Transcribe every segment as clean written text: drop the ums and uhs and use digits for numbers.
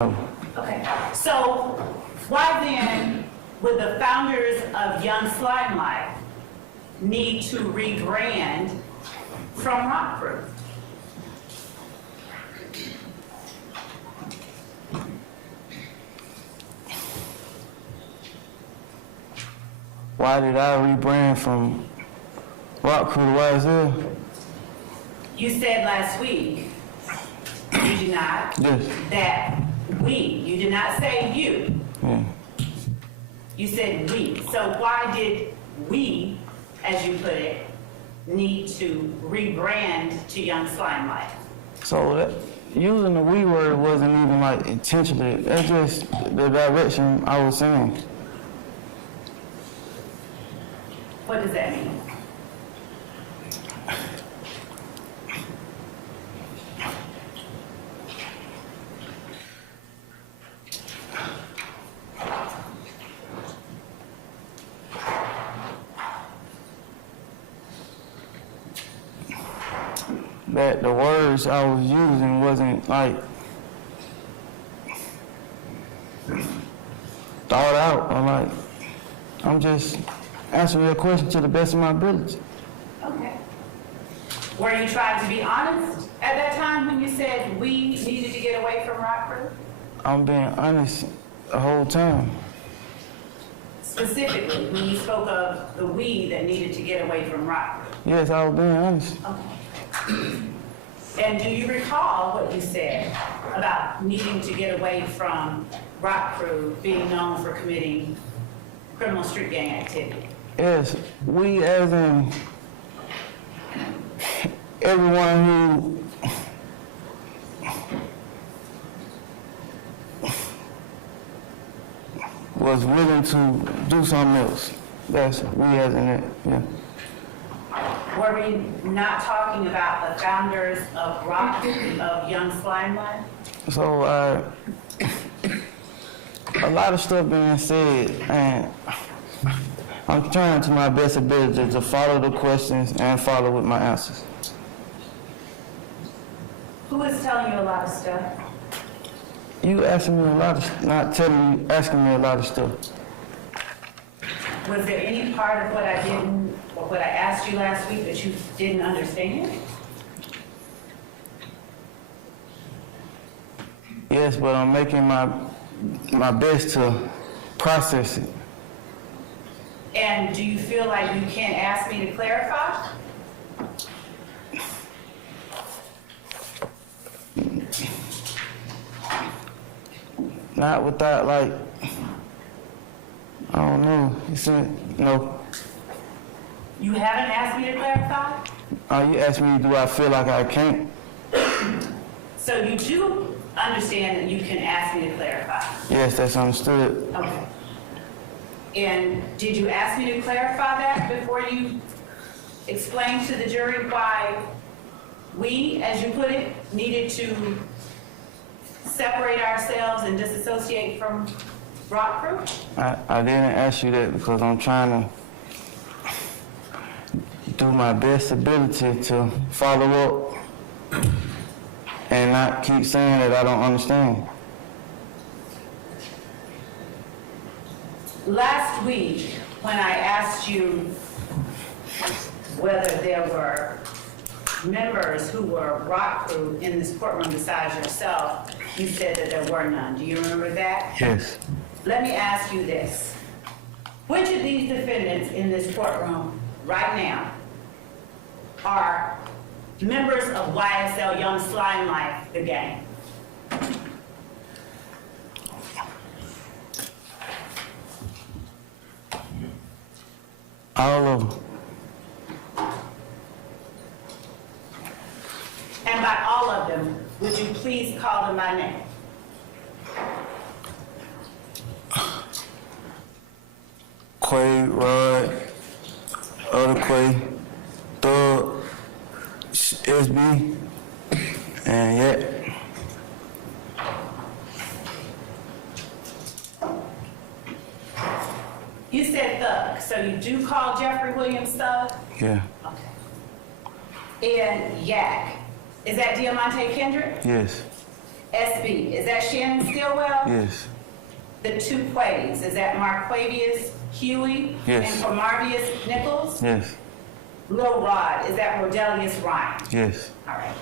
Okay, so why then would the founders of Young Slime Life need to rebrand from Rock Crew? Why did I rebrand from Rock Crew to YSL? You said last week, did you not? Yes. That you did not say you. Yeah. You said we. So why did we, as you put it, need to rebrand to Young Slime Life? So that, using the we word wasn't even like intentionally. That's just the direction I was saying. What does that mean? That the words I was using wasn't like thought out or like, I'm just answering your question to the best of my ability. Okay. Were you trying to be honest at that time when you said we needed to get away from Rock Crew? I'm being honest the whole time. Specifically, when you spoke of the we that needed to get away from Rock Crew. Yes, I was being honest. Okay. And do you recall what you said about needing to get away from Rock Crew being known for committing criminal street gang activity? Yes, we as in everyone who was willing to do something else. That's we as in it, yeah. Were we not talking about the founders of of Young Slime Life? So a lot of stuff being said, and I'm trying to my best ability to follow the questions and follow with my answers. Who is telling you a lot of stuff? You asking me a lot of, not telling you, asking me a lot of stuff. Was there any part of what I didn't, or what I asked you last week that you didn't understand? Yes, but I'm making my best to process it. And do you feel like you can't ask me to clarify? Not without like, I don't know, you said, no. You haven't asked me to clarify? You asked me, do I feel like I can't? So you do understand that you can ask me to clarify? Yes, that's understood. Okay. And did you ask me to clarify that before you explained to the jury why we, as you put it, needed to separate ourselves and disassociate from Rock Crew? I didn't ask you that because I'm trying to do my best ability to follow up and not keep saying that I don't understand. Last week, when I asked you whether there were members who were Rock Crew in this courtroom besides yourself, you said that there were none. Do you remember that? Yes. Let me ask you this. Which of these defendants in this courtroom right now are members of YSL Young Slime Life, the gang? All of them. And by all of them, would you please call them by name? Quay, Rod, other Quay, Thug, SB, and yeah. You said Thug, so you do call Jeffrey Williams Thug? Yeah. Okay. And Yak, is that Diamante Kendrick? Yes. SB, is that Shannon Stillwell? Yes. The two Quaves, is that Marquavius Huey? Yes. And Marvius Nichols? Yes. Lil Rod, is that Rodelius Ryan? Yes. All right.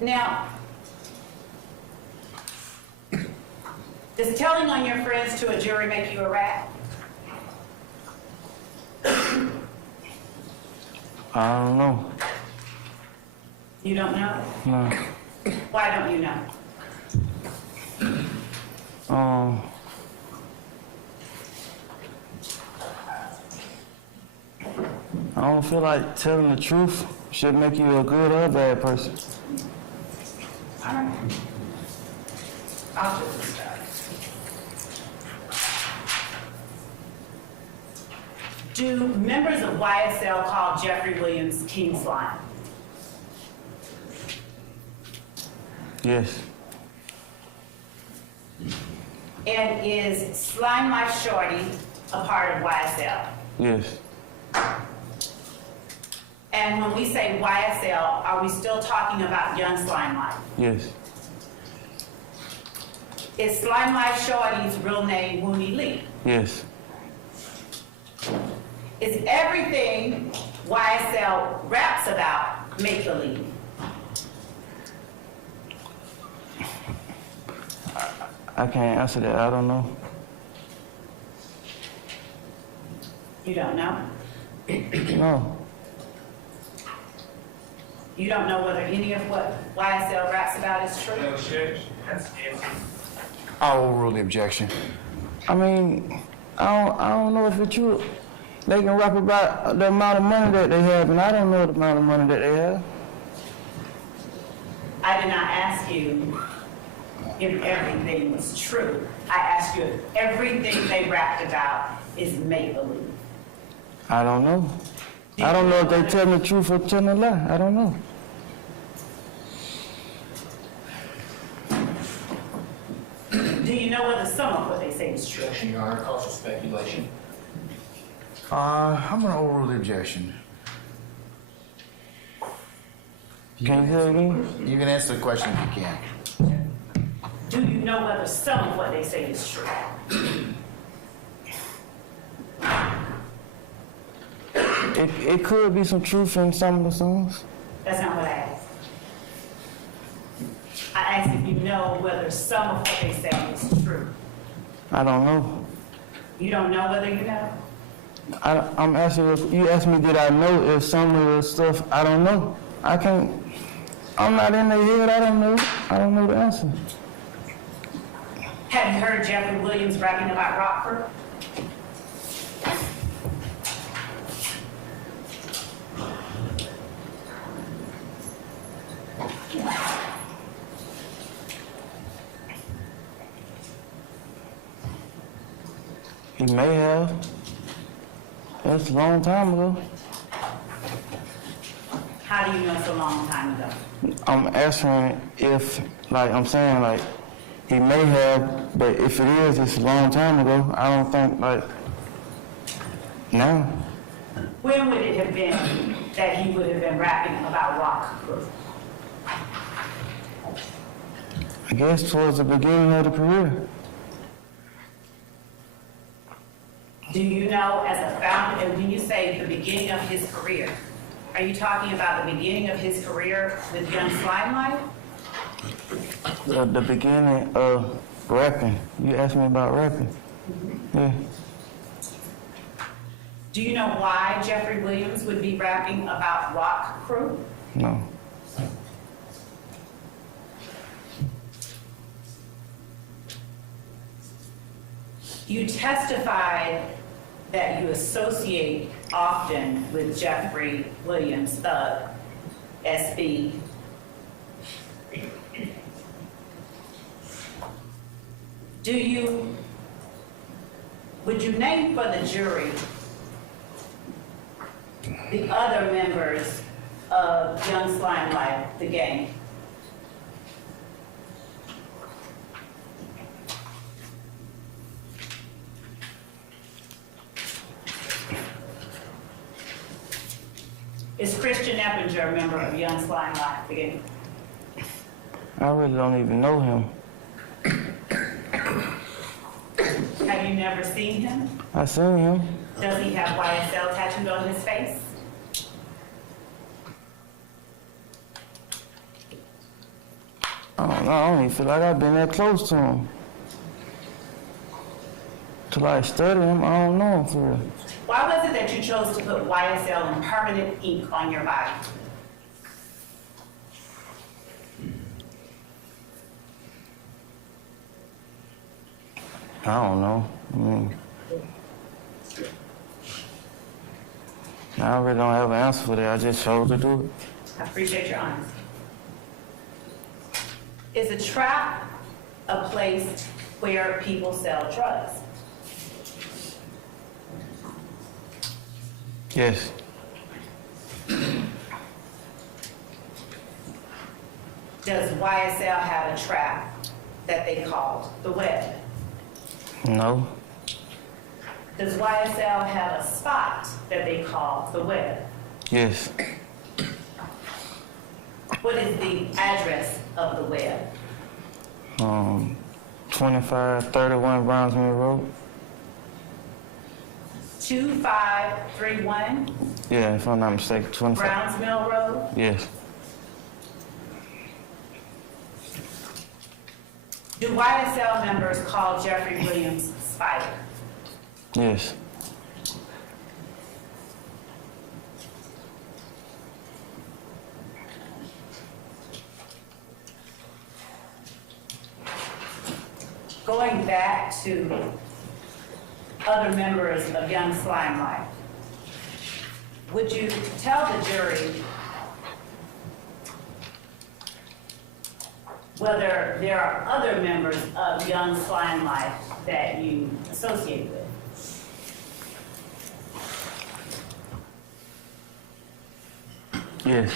Now, does telling on your friends to a jury make you a rat? I don't know. You don't know? No. Why don't you know? I don't feel like telling the truth should make you a good or bad person. All right. I'll just start. Do members of YSL call Jeffrey Williams King Slime? Yes. And is Slime Life Shorty a part of YSL? Yes. And when we say YSL, are we still talking about Young Slime Life? Yes. Is Slime Life Shorty's real name Wooney Lee? Yes. Is everything YSL raps about make-believe? I can't answer that. I don't know. You don't know? No. You don't know whether any of what YSL raps about is true? I will rule the objection. I mean, I don't know if it's true. They can rap about the amount of money that they have, and I don't know the amount of money that they have. I did not ask you if everything was true. I asked you if everything they rapped about is make-believe. I don't know. I don't know if they tell the truth or tell a lie. I don't know. Do you know whether some of what they say is true? Objection, Your Honor, calls for speculation. I'm going to overrule the objection. Can you say it again? You can answer the question if you can. Do you know whether some of what they say is true? It could be some truth in some of the songs. That's not what I asked. I asked if you know whether some of what they say is true. I don't know. You don't know whether you know? I'm asking you asked me did I know if some of the stuff I don't know. I can't. I'm not in their head. I don't know. I don't know the answer. Have you heard Jeffrey Williams rapping about Rockford? He may have. That's a long time ago. How do you know it's a long time ago? I'm asking if, like, I'm saying, like, he may have, but if it is, it's a long time ago. I don't think, like, now. When would it have been that he would have been rapping about rock crew? I guess towards the beginning of the career. Do you know as a founder, and when you say the beginning of his career, are you talking about the beginning of his career with Young Slime Life? The beginning of rapping. You asked me about rapping. Yeah. Do you know why Jeffrey Williams would be rapping about rock crew? No. You testified that you associate often with Jeffrey Williams, Thug, SB. Would you name for the jury the other members of Young Slime Life, the gang? Is Christian Eppinger a member of Young Slime Life, the gang? I really don't even know him. Have you never seen him? I seen him. Does he have YSL tattooed on his face? I don't know. I don't even feel like I've been that close to him. To like study him, I don't know him for real. Why was it that you chose to put YSL in permanent ink on your body? I don't know. I mean, I really don't have an answer for that. I just chose to do it. I appreciate your honesty. Is a trap a place where people sell drugs? Yes. Does YSL have a trap that they call the web? No. Does YSL have a spot that they call the web? Yes. What is the address of the web? 2531 Brownsville Road. 2531 Yeah, if I'm not mistaken, 25. Browns Mill Road? Yes. Do YSL members call Jeffrey Williams Spider? Yes. Going back to other members of Young Slime Life, would you tell the jury whether there are other members of Young Slime Life that you associate with? Yes.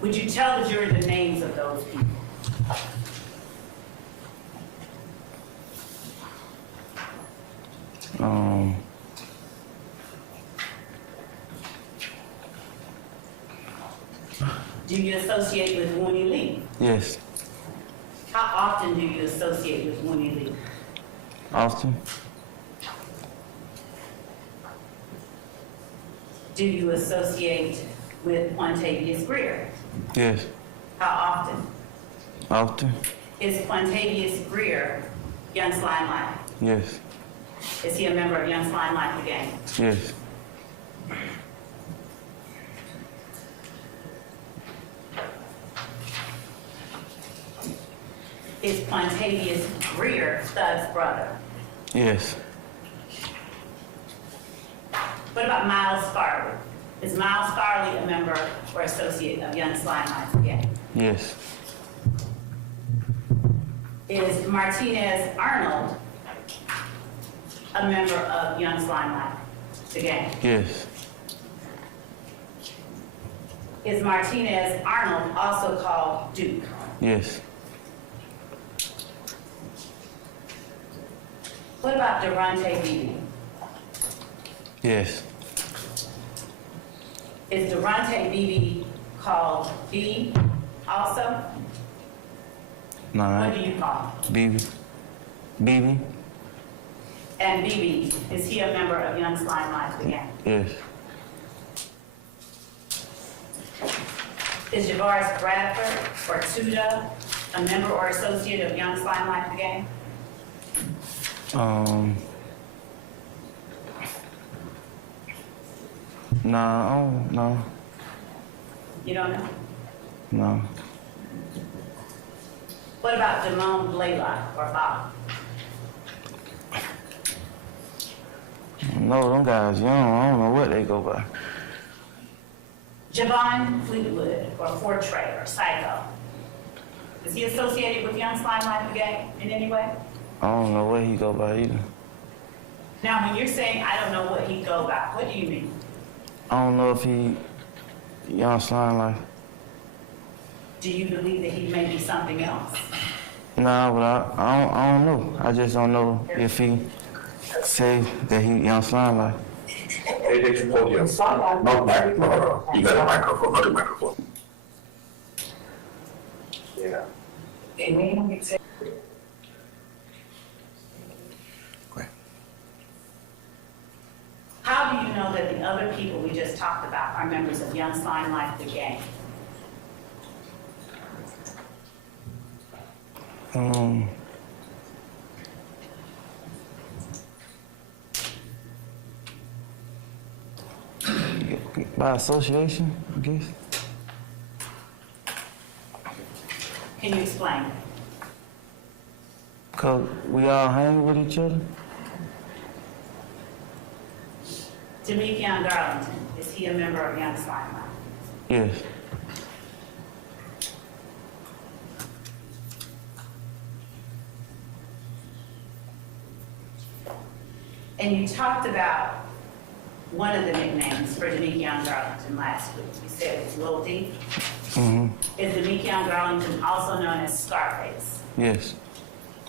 Would you tell the jury the names of those people? Do you associate with Woony Lee? Yes. How often do you associate with Woony Lee? Austin. Do you associate with Trontavious Greer? Yes. How often? Austin. Is Trontavious Greer Young Slime Life? Yes. Is he a member of Young Slime Life again? Yes. Is Trontavious Greer Thug's brother? Yes. What about Miles Farley? Is Miles Farley a member or associate of Young Slime Life again? Yes. Is Martinez Arnold a member of Young Slime Life again? Yes. Is Martinez Arnold also called Duke? Yes. What about Durante Beebe? Yes. Is Durante Beebe called B also? No, What do you call him? BB. BB. And Beebe, is he a member of Young Slime Life again? Yes. Is Javaris Bradford or Tuda a member or associate of Young Slime Life again? No, I don't know. You don't know? No. What about Damone Blaylock or Bob? No, them guys young. I don't know what they go by. Javon Fleetwood or Fortray or Psycho? Is he associated with Young Slime Life again in any way? I don't know what he go by either. Now, when you're saying, I don't know what he go by, what do you mean? I don't know if he Young Slime Life. Do you believe that he may be something else? Nah, but I don't know. I just don't know if he say that he Young Slime Life. Hey, take your podium. No microphone. You got a microphone, other microphone. Yeah. Go ahead. How do you know that the other people we just talked about are members of Young Slime Life, the gang? By association, I guess. Can you explain? Cause we all hang with each other. Demekion Garlington, is he a member of Young Slime Life? Yes. And you talked about one of the nicknames for Demekion Garlington last week. You said it was Lil D. Is Demekion Garlington also known as Scarface? Yes.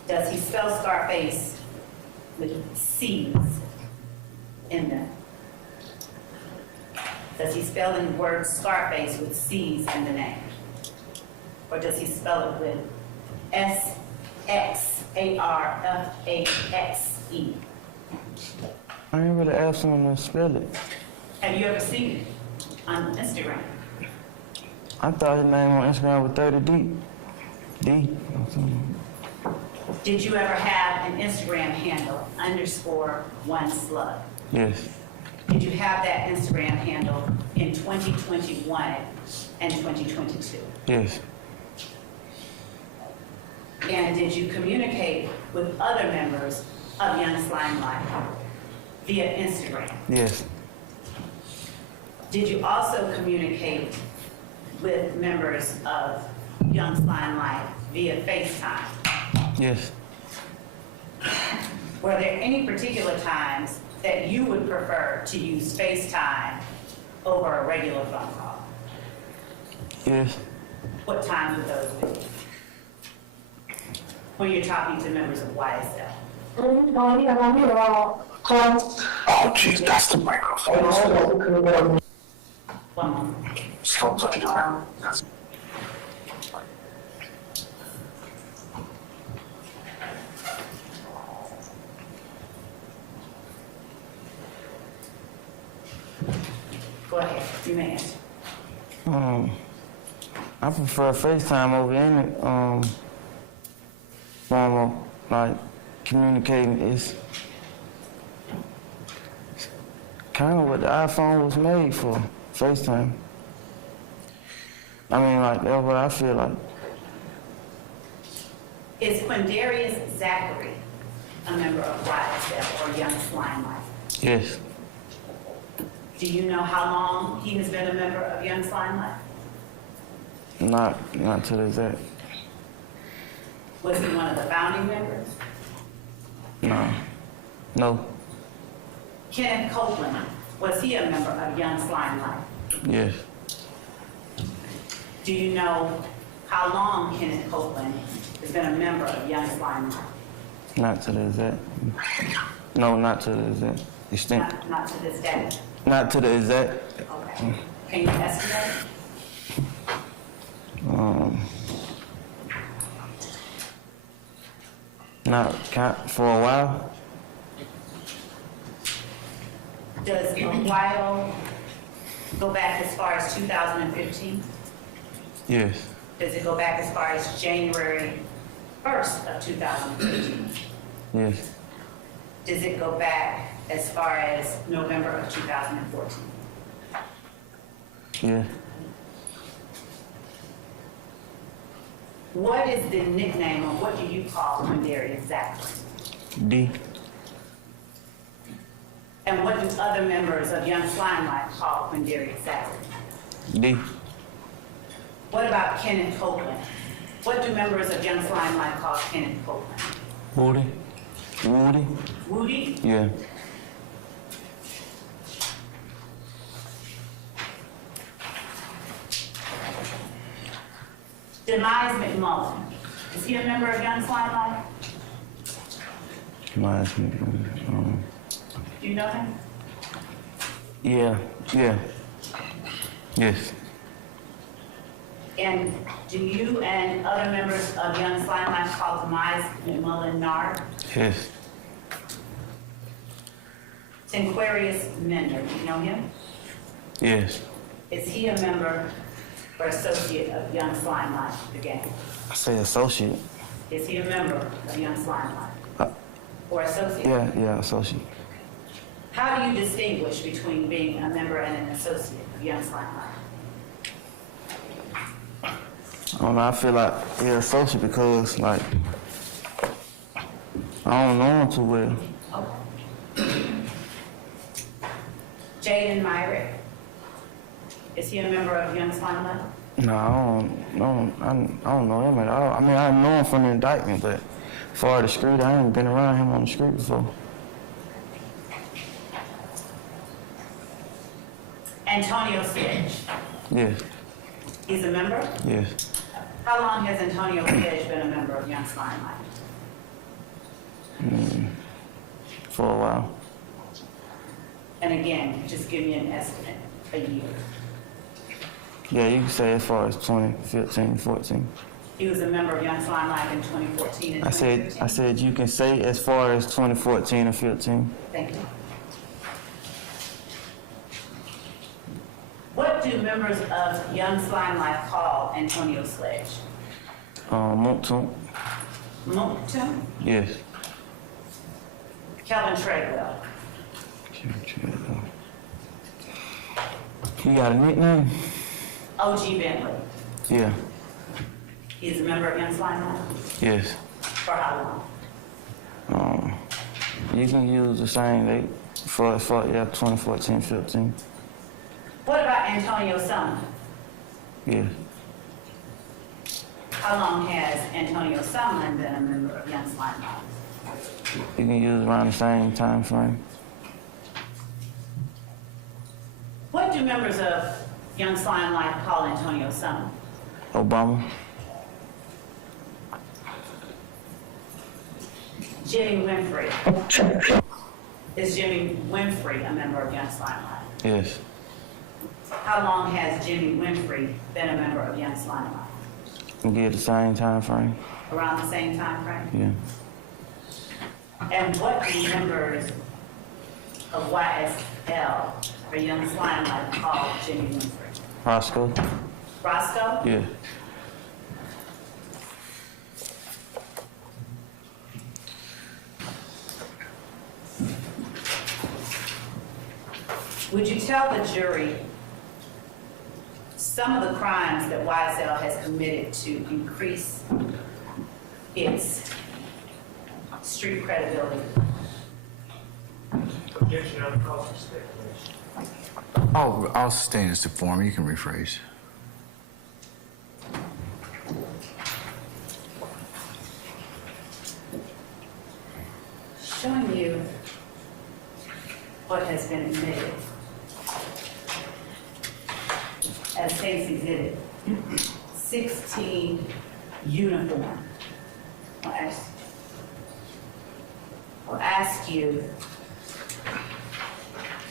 Does he spell Scarface with C's in them? Does he spell the word Scarface with C's in the name? Or does he spell it with S-X-A-R-F-A-X-E? I ain't really asked him to spell it. Have you ever seen it on Instagram? I thought his name on Instagram was 30 deep. D or something. Did you ever have an Instagram handle, _1slug? Yes. Did you have that Instagram handle in 2021 and 2022? Yes. And did you communicate with other members of Young Slime Life via Instagram? Yes. Did you also communicate with members of Young Slime Life via FaceTime? Yes. Were there any particular times that you would prefer to use FaceTime over a regular phone call? Yes. What times would those be? When you're talking to members of YSL? Oh, jeez, that's the microphone. One moment. Stop touching her. Go ahead, you may answer. I prefer FaceTime over any form of like communicating. It's kind of what the iPhone was made for, FaceTime. I mean, like, that's what I feel like. Is Quindarius Zachary a member of YSL or Young Slime Life? Yes. Do you know how long he has been a member of Young Slime Life? Not to the exact. Was he one of the founding members? No. Kenneth Copeland, was he a member of Young Slime Life? Yes. Do you know how long Kenneth Copeland has been a member of Young Slime Life? Not to the exact. No, not to the exact extent. Not to this day. Not to the exact. Okay. Can you estimate? Not for a while. Does a while go back as far as 2015? Yes. Does it go back as far as January 1st of 2015? Yes. Does it go back as far as November of 2014? Yeah. What is the nickname, or what do you call Quindarius Zachary? D. And what do other members of Young Slime Life call Quindarius Zachary? D. What about Kenneth Copeland? What do members of Young Slime Life call Kenneth Copeland? Woody. Woody. Woody? Yeah. Demise McMullen. Is he a member of Young Slime Life? Nice. Do you know him? Yeah. Yeah. Yes. And do you and other members of Young Slime Life call Demise McMullen Nard? Yes. Trontavious Mender, do you know him? Yes. Is he a member or associate of Young Slime Life, the gang? I say associate. Is he a member of Young Slime Life? Or associate? Yeah, associate. How do you distinguish between being a member and an associate of Young Slime Life? I don't know, I feel like associate because, like, I don't know him too well. Okay. Jaden Myrick, is he a member of Young Slime Life? No, I don't know him at all. I mean, I know him from the indictment, but as far as the street, I ain't been around him on the street before. Antonio Sledge, Yes, he's a member? yes. How long has Antonio Sledge been a member of Young Slime Life? For a while. And again, just give me an estimate, a year. Yeah, you can say as far as 2015, 14. He was a member of Young Slime Life in 2014 and I 2015? said you can say as far as 2014 or 15. Thank you. What do members of Young Slime Life call Antonio Sledge? Moncton. Moncton? Yes. Kelvin Treadwell? You got a nickname? O.G. Bentley? Yeah. He's a member of Young Slime Life? Yes. For how long? You can use the same date for 2014, 15. What about Antonio Sumlin? Yes. How long has Antonio Sumlin been a member of Young Slime Life? You can use around the same time frame. What do members of Young Slime Life call Antonio Sumlin? Obama. Jimmy Winfrey. Is Jimmy Winfrey a member of Young Slime Life? Yes. How long has Jimmy Winfrey been a member of Young Slime Life? You get the same time frame. Around the same time frame? Yeah. And what do members of YSL or Young Slime Life call Jimmy Winfrey? Roscoe. Roscoe? Yeah. Would you tell the jury some of the crimes that YSL has committed to increase its street credibility? Objection on the cause of speculation. I'll sustain this to form. You can rephrase. Showing you what has been admitted as State's Exhibit 16 uniform. I'll ask you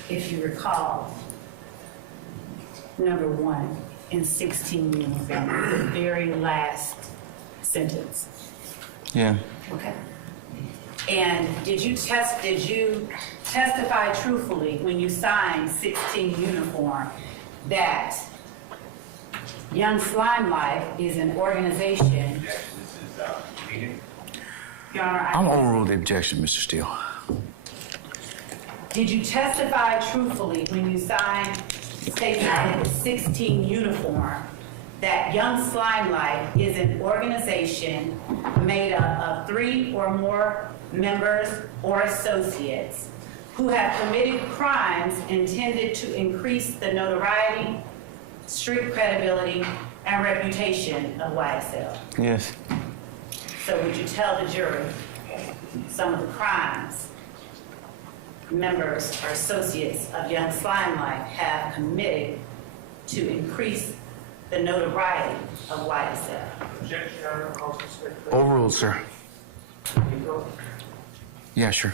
if you recall number 1 in 16 uniform, the very last sentence. Yeah. Okay. And did you testify truthfully when you signed 16 uniform that Young Slime Life is an organization? Your Honor, I'll overrule the objection, Mr. Steele. did you testify truthfully when you signed Statement 16 uniform that Young Slime Life is an organization made up of 3 or more members or associates who have committed crimes intended to increase the notoriety, street credibility, and reputation of YSL? Yes. So would you tell the jury some of the crimes members or associates of Young Slime Life have committed to increase the notoriety of YSL? Objection on the cause of speculation. Overruled, sir. You go. Yeah, sure.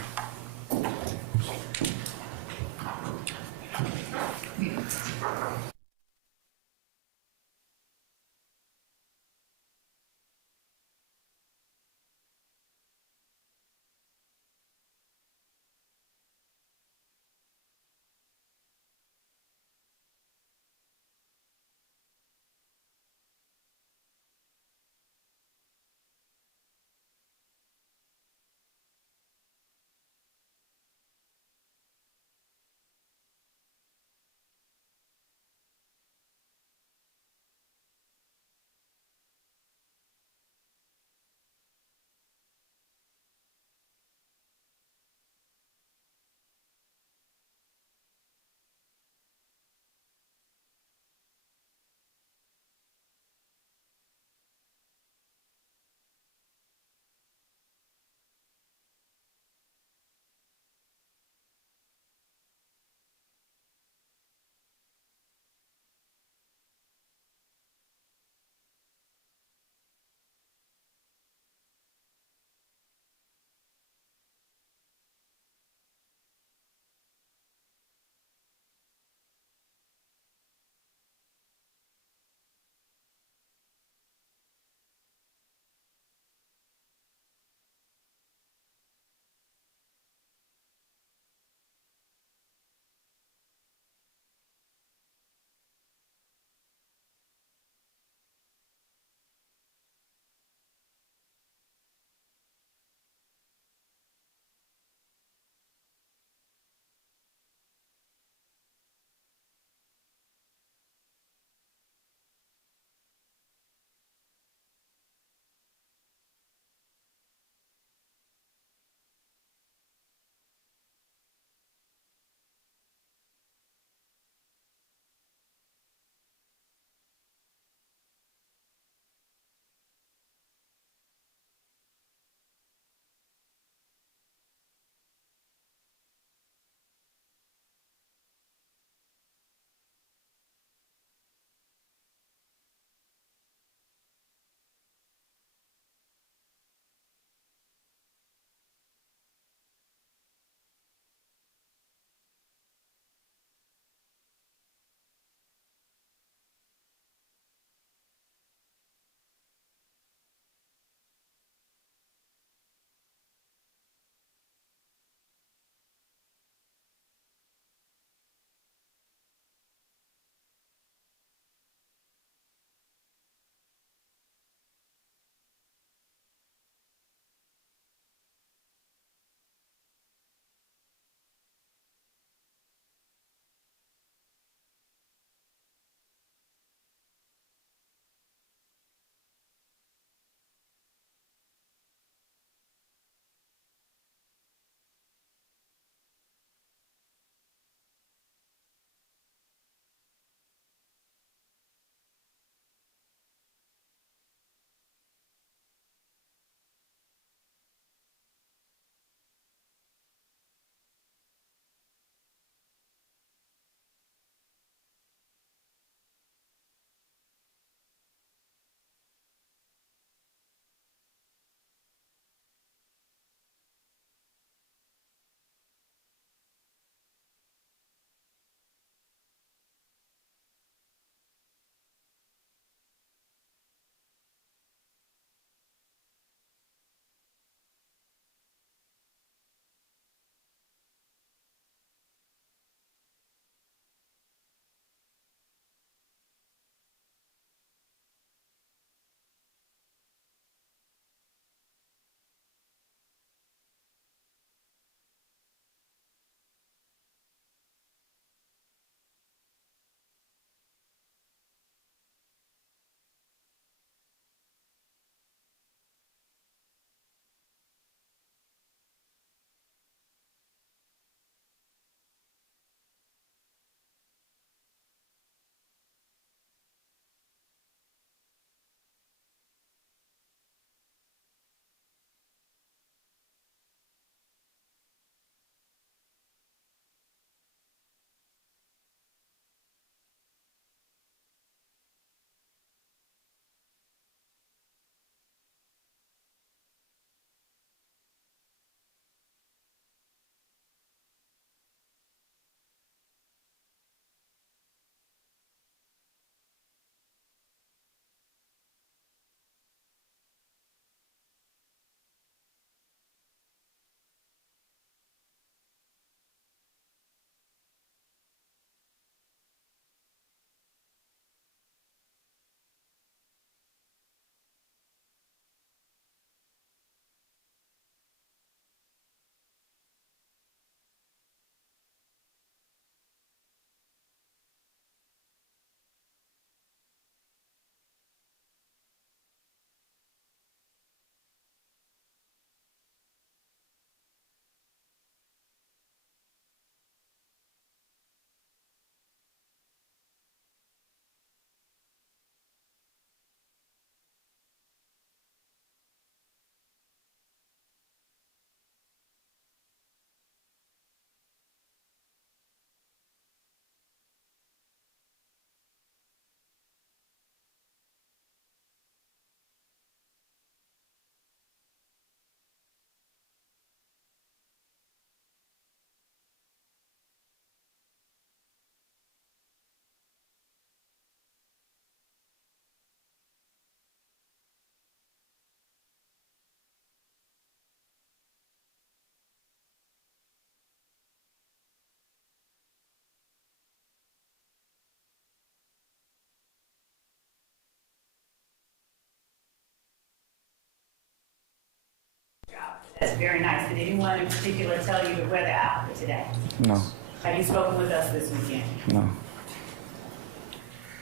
very nice. Did anyone in particular tell you to wear the outfit today? No, Have you spoken with us this weekend? no.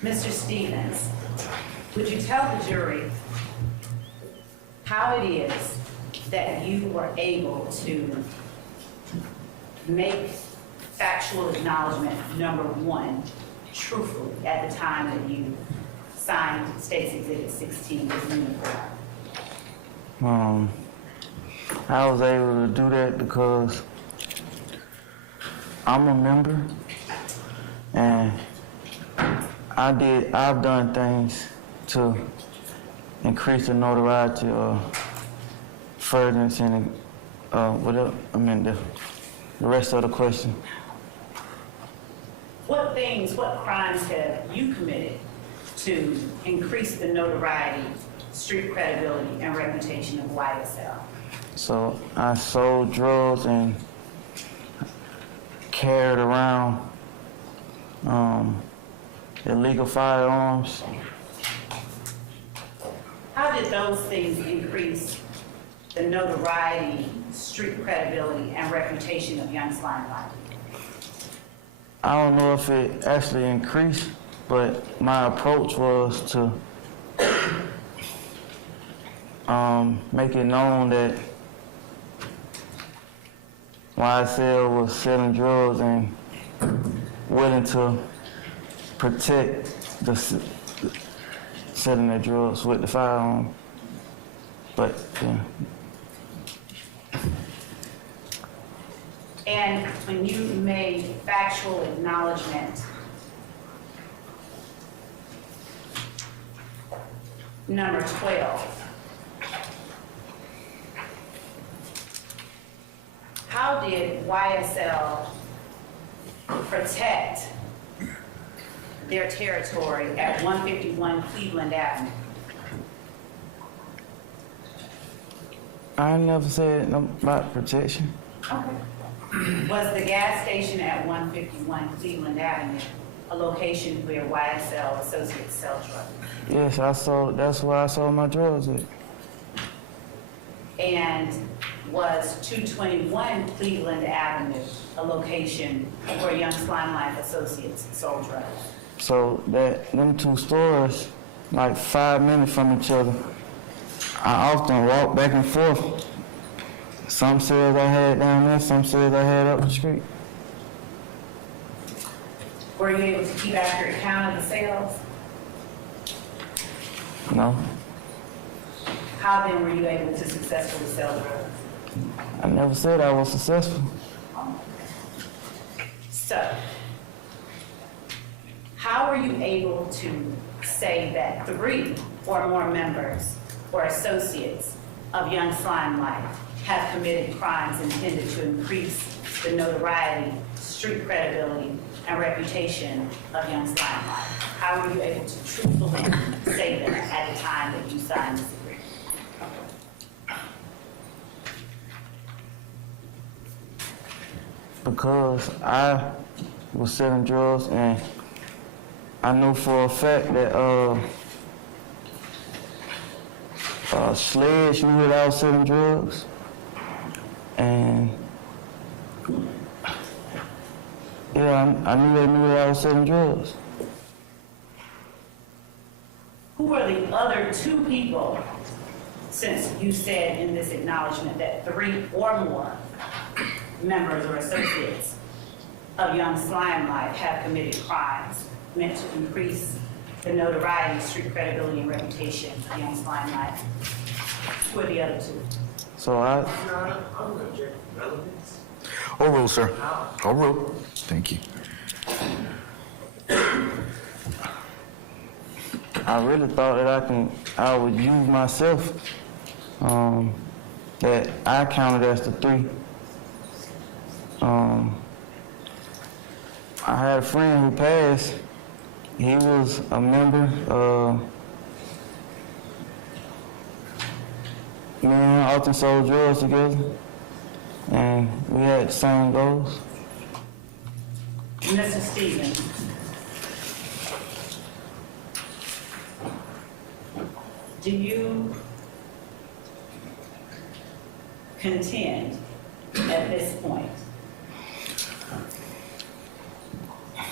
Mr. Stephens, would you tell the jury how it is that you were able to make factual acknowledgement number one truthfully at the time that you signed State's Exhibit 16 with uniform? I was able to do that because I'm a member, and I've done things to increase the notoriety or furtherance in whatever, the rest of the question. What crimes have you committed to increase the notoriety, street credibility, and reputation of YSL? So I sold drugs and carried around illegal firearms. How did those things increase the notoriety, street credibility, and reputation of Young Slimelight? I don't know if it actually increased, but my approach was to make it known that YSL was selling drugs and willing to protect the selling the drugs with the firearm. But yeah. And when you made factual acknowledgement number 12, how did YSL protect their territory at 151 Cleveland Avenue? I never said nothing about protection. Okay. Was the gas station at 151 Cleveland Avenue a location where YSL associates sell drugs? Yes, that's where I sold my drugs at. And was 221 Cleveland Avenue a location where Young Slimelife associates sold drugs? So them two stores, like 5 minutes from each other, I often walk back and forth. Some sales I had down there, some sales I had up the street. Were you able to keep accurate count of the sales? No, How then were you able to successfully sell drugs? I never said I was successful. So, how were you able to say that 3 or more members or associates of Young Slimelife have committed crimes intended to increase the notoriety, street credibility, and reputation of Young Slimelife? How were you able to truthfully say that at the time that you signed this agreement? Because I was selling drugs, and I knew for a fact that Sledge knew that I was selling drugs, and yeah, I knew they knew that I was selling drugs. Who were the other 2 people, since you said in this acknowledgement that 3 or more members or associates of Young Slimelife have committed crimes meant to increase the notoriety, street credibility, and reputation of Young Slimelife? Who are the other 2? So Your Honor, I'm going to object to relevance. Overruled, sir. Overruled. Thank you. I really thought that I would use myself, that I counted as the 3. I had a friend who passed. He was a member. Me and him often sold drugs together, and we had the same goals. Mr. Stephens, contend at this point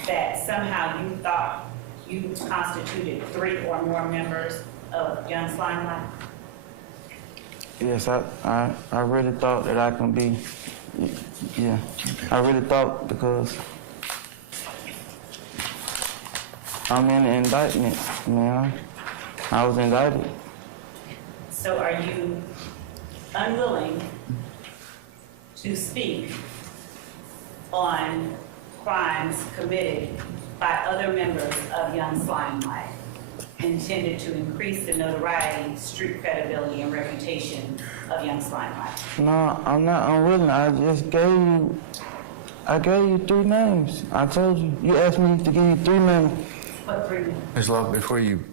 that somehow you thought you constituted 3 or more members of Young Slime Life? Yes, I really thought that I can be, yeah. I really thought because I'm in the indictment, man. I was indicted. So are you unwilling to speak on crimes committed by other members of Young Slime Life intended to increase the notoriety, street credibility, and reputation of Young Slime Life? No, I'm not unwilling. I gave you 3 names. I told you. You asked me to give you 3 names. What 3 names? Ms. Love, before you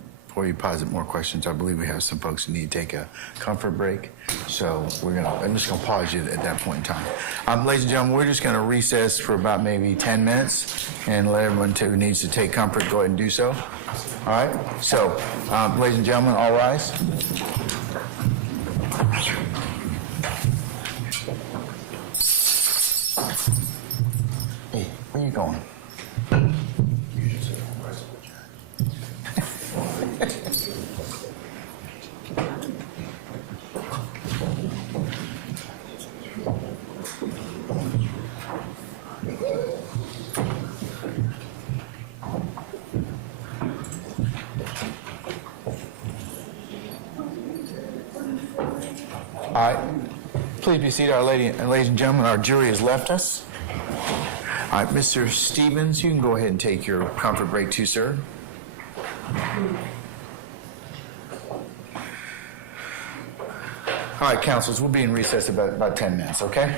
posit more questions, I believe we have some folks who need to take a comfort break. So I'm just gonna pause you at that point in time. Ladies and gentlemen, we're just gonna recess for about maybe 10 minutes and let everyone who needs to take comfort go ahead and do so. All right? So, ladies and gentlemen, all rise. Hey, where you going? All right, please be seated, ladies and gentlemen. Our jury has left us. All right, Mr. Stephens, you can go ahead and take your comfort break too, sir. All right, counsels, we'll be in recess about 10 minutes, okay?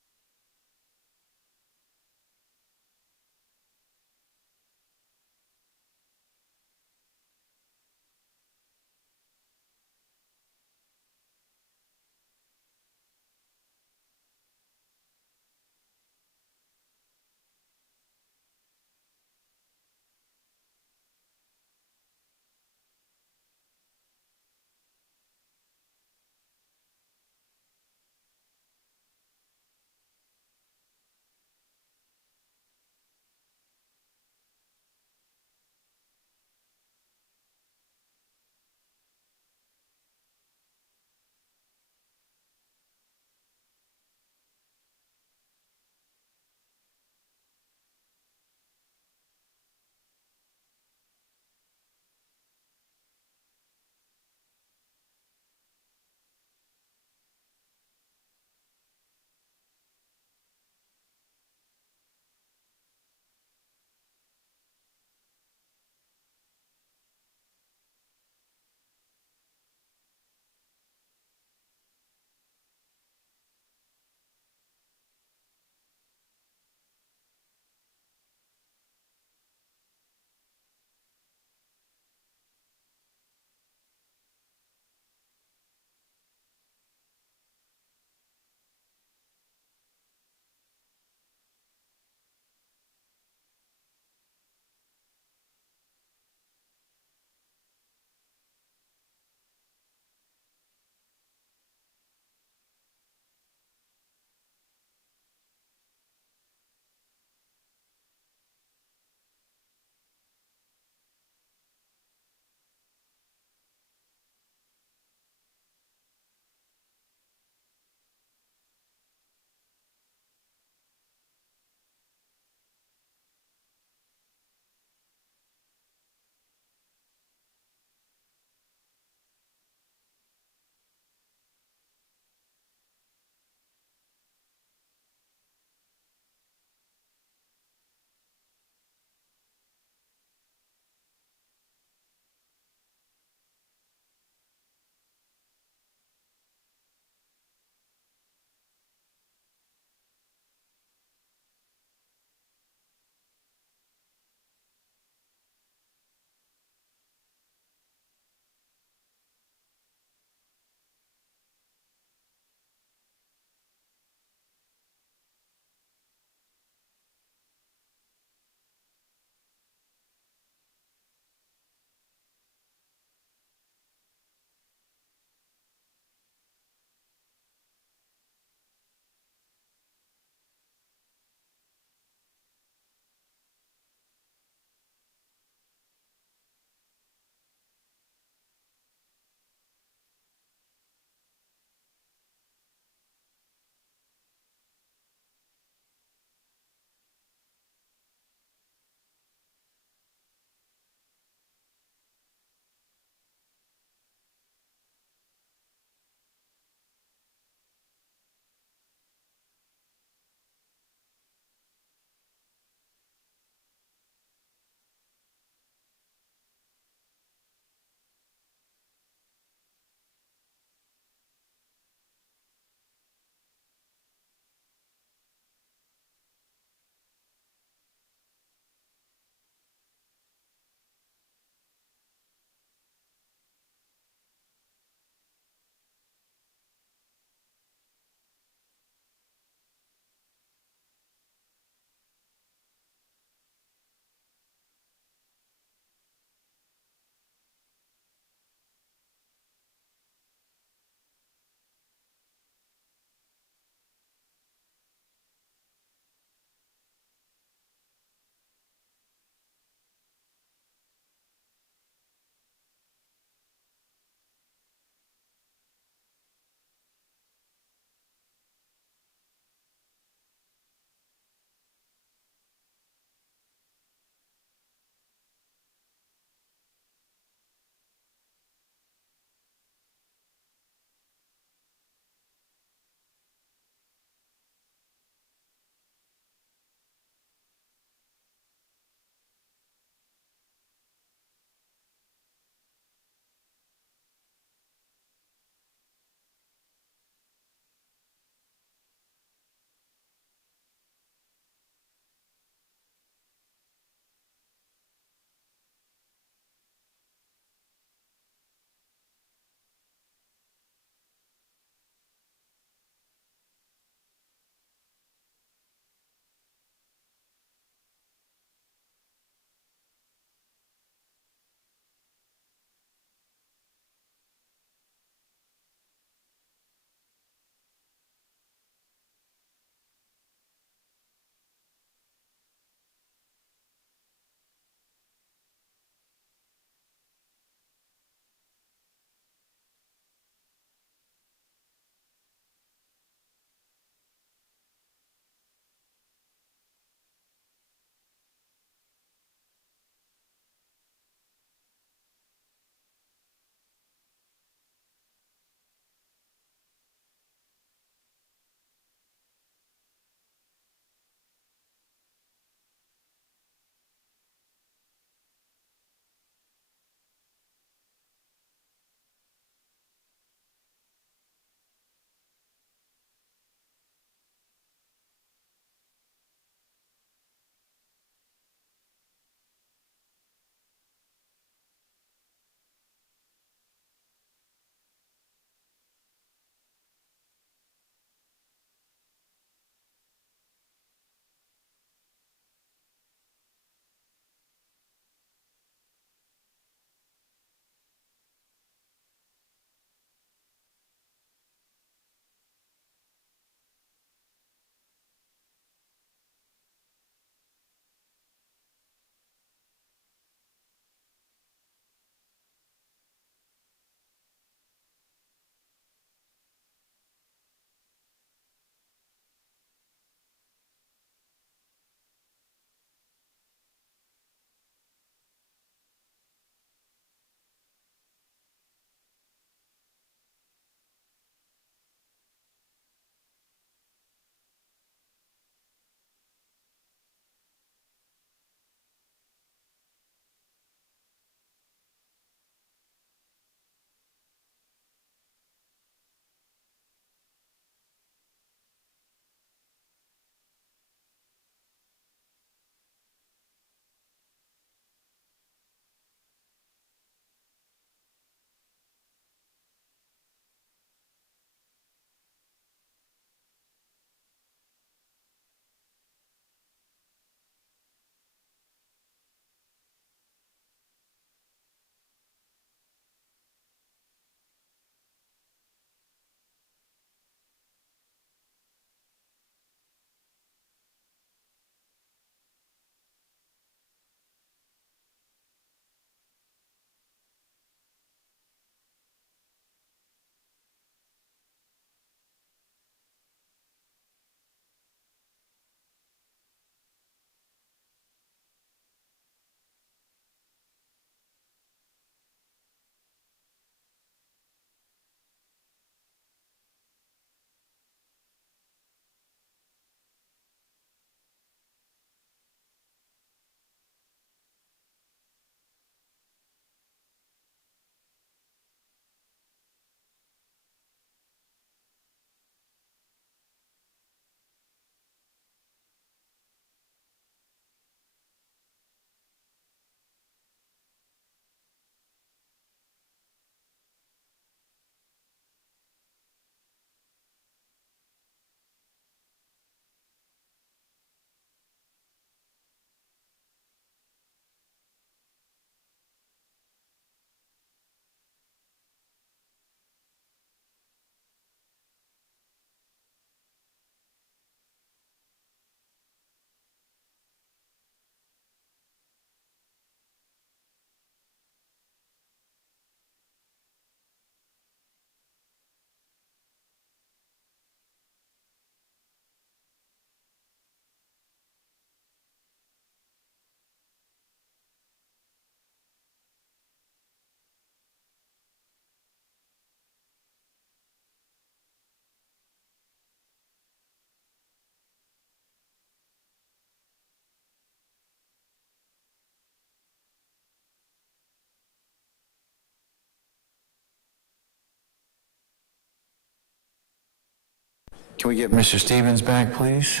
Can we get Mr. Stephens back, please?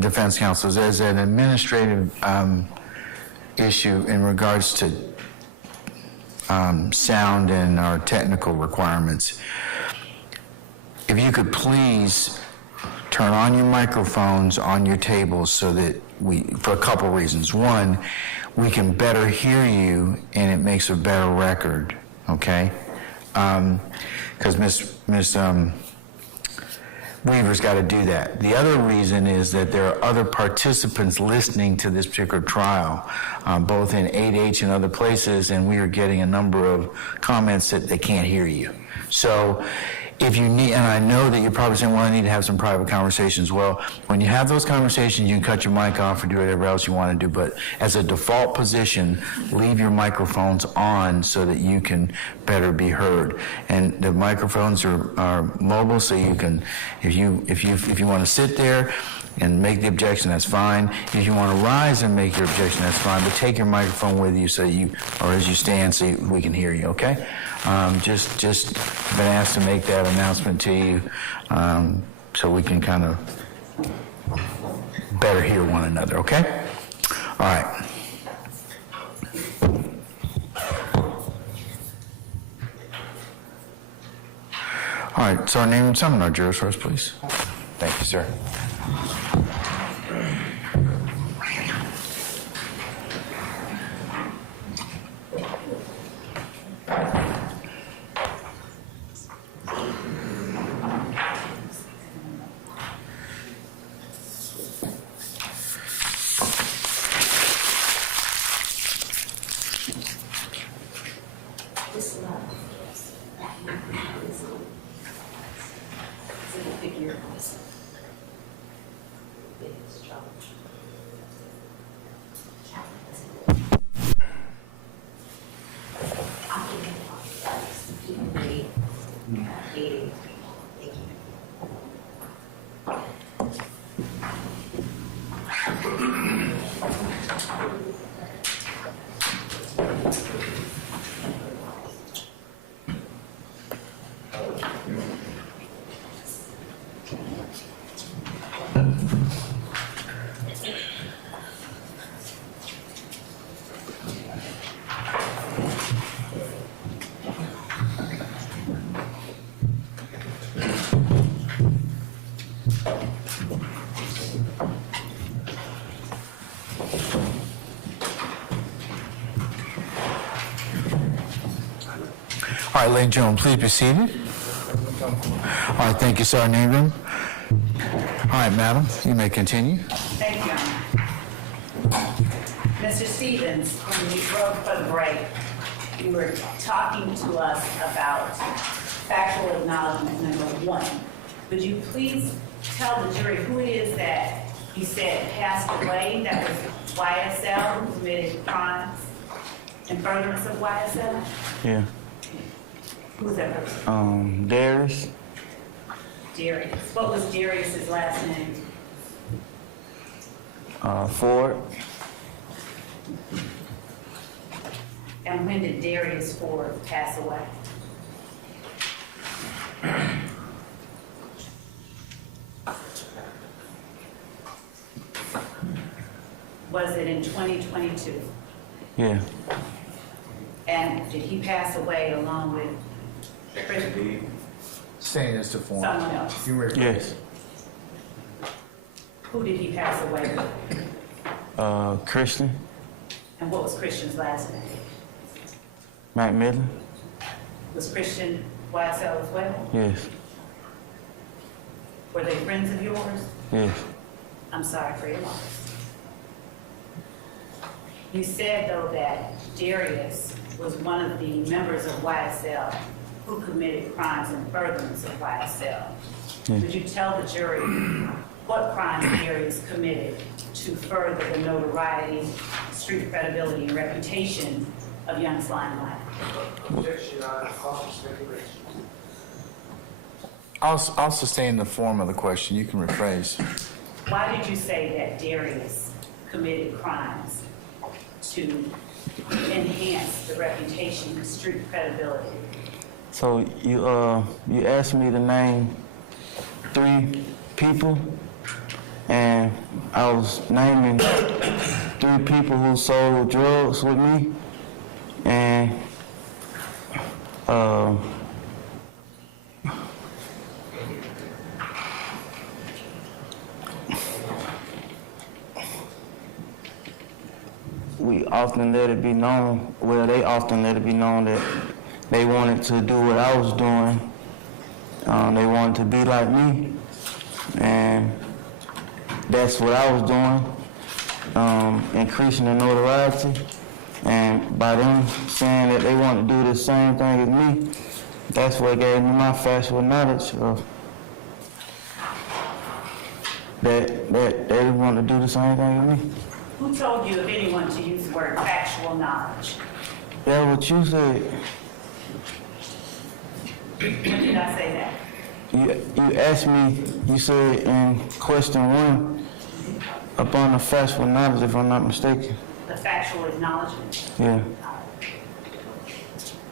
Defense counsels, there's an administrative issue in regards to sound and our technical requirements. If you could please turn on your microphones on your tables so that for a couple reasons. One, we can better hear you and it makes a better record, okay? Because Miss Weaver's got to do that. The other reason is that there are other participants listening to this particular trial, both in 8H and other places, and we are getting a number of comments that they can't hear you. So if you need, and I know that you're probably saying, well, I need to have some private conversations. Well, when you have those conversations, you can cut your mic off or do whatever else you want to do, but as a default position, leave your microphones on so that you can better be heard. And the microphones are mobile, so you can, if you want to sit there and make the objection, that's fine. If you want to rise and make your objection, that's fine, but take your microphone with you so or as you stand so we can hear you, okay? Just been asked to make that announcement to you so we can kind of better hear one another, okay? All right. All right, so name some of our jurors first, please. Thank you, sir. All right, ladies and gentlemen, please be seated. All right, thank you, sir. Name them. All right, madam, you may continue. Thank you. Mr. Stephens, when we broke for the break, you were talking to us about factual acknowledgement number 1. Would you please tell the jury who it is that you said passed away, that was YSL, who committed crimes in furtherance of YSL? Yeah. Who's that person? Darius. Darius. What was Darius's last name? Ford. And when did Darius Ford pass away? Was it in 2022? Yeah. And did he pass away along with Staying as to form. someone else? Yes. Who did he pass away with? Christian. And what was Christian's last name? Macmillan. Was Christian YSL as well? Yes. Were they friends of yours? Yes. I'm sorry for your loss. You said, though, that Darius was one of the members of YSL who committed crimes in furtherance of YSL. Yeah. Would you tell the jury what crimes Darius committed to further the notoriety, street credibility, and reputation of Young Slime Life? Objection, Your Honor. Call for speculation. I'll sustain the form of the question. You can rephrase. Why did you say that Darius committed crimes to enhance the reputation, the street credibility? So you asked me to name 3 people, and I was naming 3 people who sold drugs with me, and we often let it be known, well, they often let it be known that they wanted to do what I was doing. They wanted to be like me, and that's what I was doing, increasing the notoriety. And by them saying that they want to do the same thing as me, that's what gave me my factual knowledge of that they want to do the same thing as me. Who told you, if anyone, to use the word factual knowledge? That's what you said. When did I say that? You asked me, you said in question 1, upon the factual knowledge, if I'm not mistaken. The factual acknowledgement. Yeah.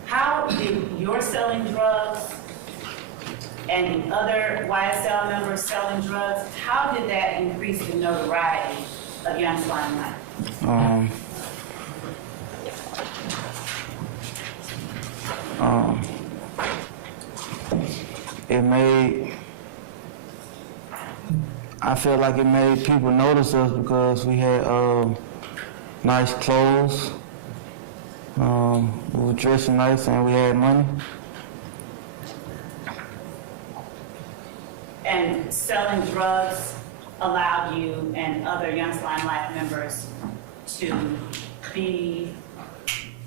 How did your selling drugs and the other YSL members selling drugs, how did that increase the notoriety of Young Slime Life? I felt like it made people notice us because we had nice clothes, we were dressing nice, and we had money. And selling drugs allowed you and other Young Slime Life members to be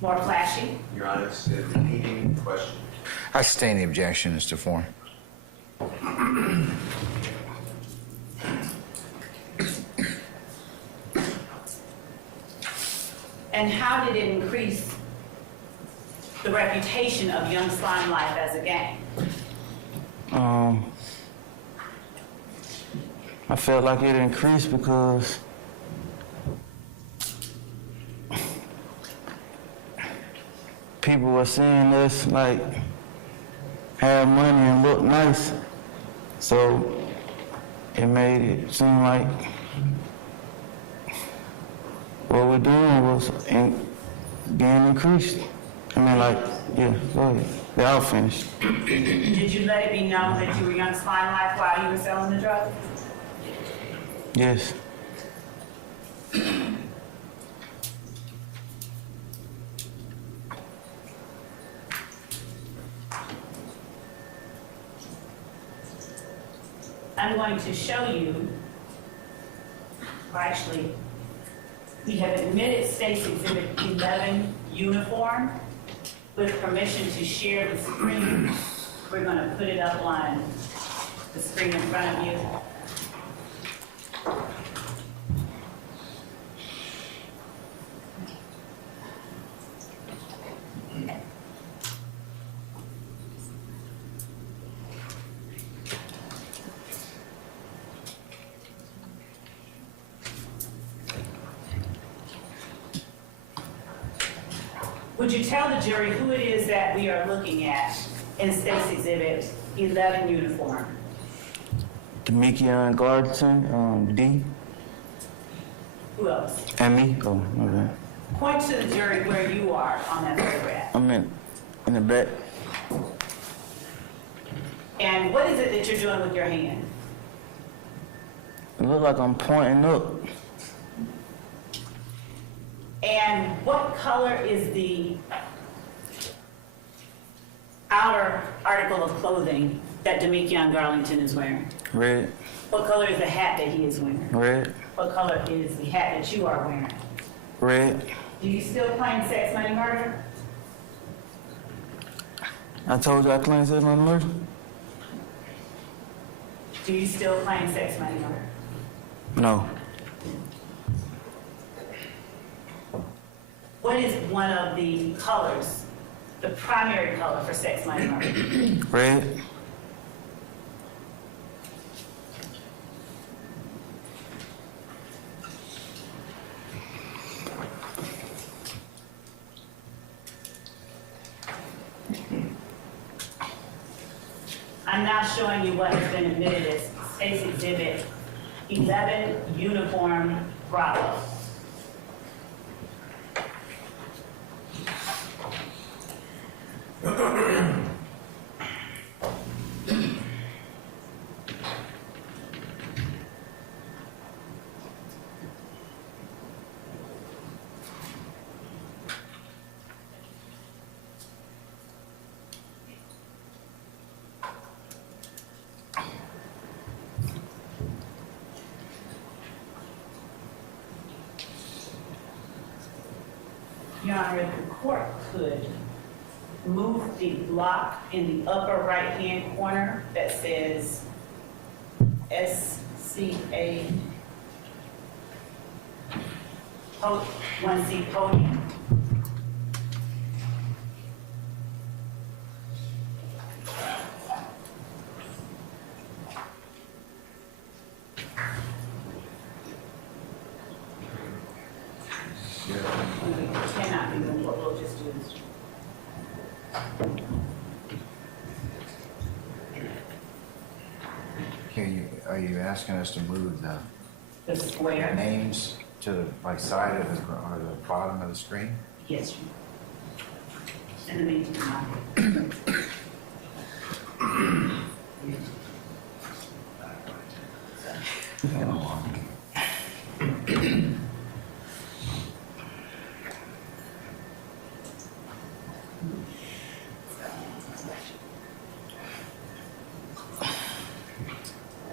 more flashy? Your Honor, it's a repeating question. I sustain the objection, Mr. Form. And how did it increase the reputation of Young Slime Life as a gang? I felt like it increased because people were seeing us like have money and look nice, so it made it seem like what we're doing was being increased. I mean, like, yeah, go ahead. They're all finished. Did you let it be known that you were Young Slime Life while you were selling the drugs? Yes. I'm going to show you, or actually, we have admitted State's Exhibit 11 uniform with permission to share the screen. We're going to put it up on the screen in front of you. Would you tell the jury who it is that we are looking at in State's Exhibit 11 uniform? Demekion Garden, D, Who else? and me. Oh, my bad. Point to the jury where you are on that photograph. I'm in the back. And what is it that you're doing with your hand? It look like I'm pointing up. And what color is the outer article of clothing that Demekion Garlington is wearing? Red, What color is the hat that he is wearing? red, What color is the hat that you are wearing? red. Do you still claim sex, money, murder? I told you I claimed sex on murder. Do you still claim sex, money, murder? No. What is one of the colors, the primary color for sex, money, murder? Red, I'm now showing you what has been admitted as State's Exhibit 11 Uniform Bravo. Your Honor, if the court could move the block in the upper right-hand corner that says SCA 1C podium. Cannot be moved, what we'll just do is. Are you asking us to move The square? names to the side of or the bottom of the screen? Yes, Your Honor. In the meantime.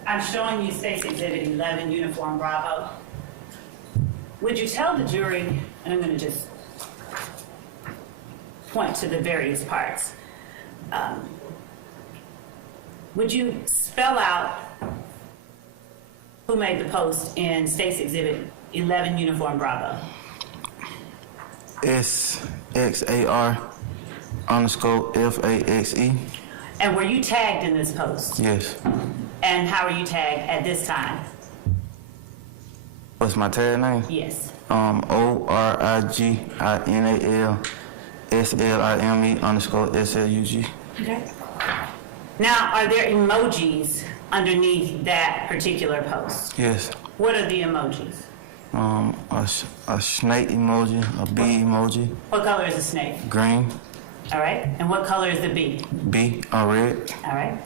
I'm showing you State's Exhibit 11, Uniform Bravo. Would you tell the jury, and I'm going to just point to the various parts. Would you spell out who made the post in State's Exhibit 11, Uniform Bravo? SXAR_FAXE. And were you tagged in this post? Yes. And how are you tagged at this time? What's my tag name? Yes. ORIGINALSLIME_SLUG. Okay. Now, are there emojis underneath that particular post? Yes. What are the emojis? A snake emoji, a bee emoji, What color is the snake? green, All right. And what color is the bee? bee, red. All right.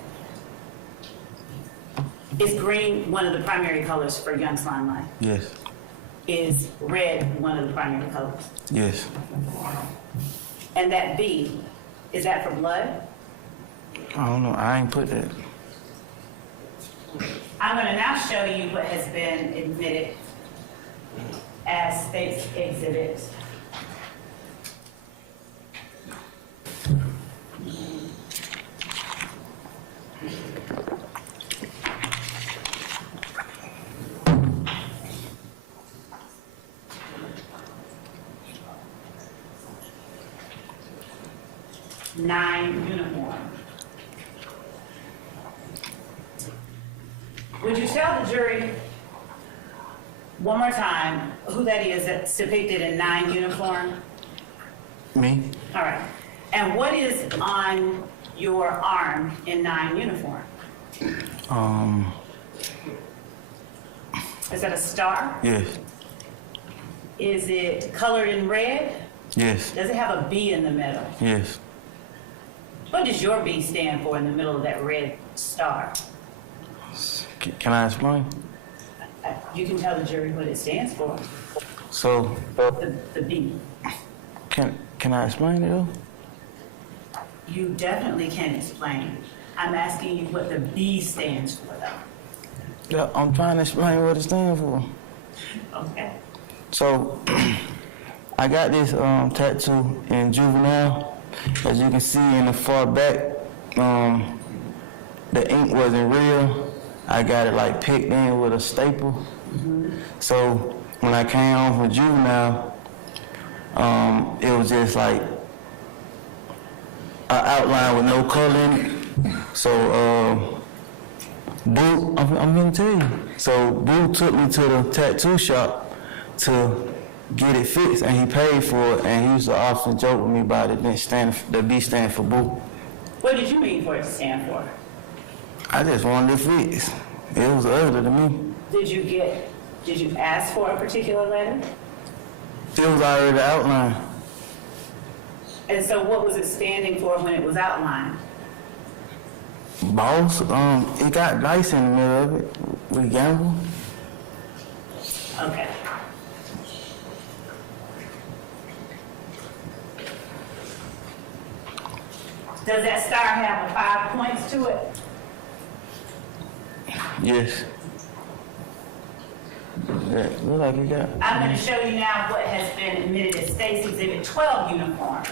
Is green one of the primary colors for Young Slime Line? Yes. Is red one of the primary colors? Yes. And that bee, is that for blood? I don't know. I ain't put that. I'm going to now show you what has been admitted as State's Exhibit. Nine uniform. Would you tell the jury one more time who that is that's depicted in 9 uniform? Me? All right. And what is on your arm in 9 uniform? Is that a star? Yes. Is it colored in red? Yes. Does it have a B in the middle? Yes. What does your B stand for in the middle of that red star? Can I explain? You can tell the jury what it stands for. So, The B. can I explain it though? You definitely can explain. I'm asking you what the B stands for, though. Yeah, I'm trying to explain what it stands for. Okay. So, I got this tattoo in juvenile. As you can see in the far back, the ink wasn't real. I got it like picked in with a staple. So when I came home from juvenile, it was just like an outline with no color in it. So Boo, I'm gonna tell you. So Boo took me to the tattoo shop to get it fixed, and he paid for it, and he used to often joke with me about it. The B stand for Boo. What did you mean for it to stand for? I just wanted it fixed. It was ugly to me. Did you ask for a particular letter? It was already outlined. And so what was it standing for when it was outlined? Boss, it got dice in the middle of it. We gamble. Okay. Does that star have a 5 points to it? Yes. Yeah, look like it got. I'm going to show you now what has been admitted as State's Exhibit 12 uniform.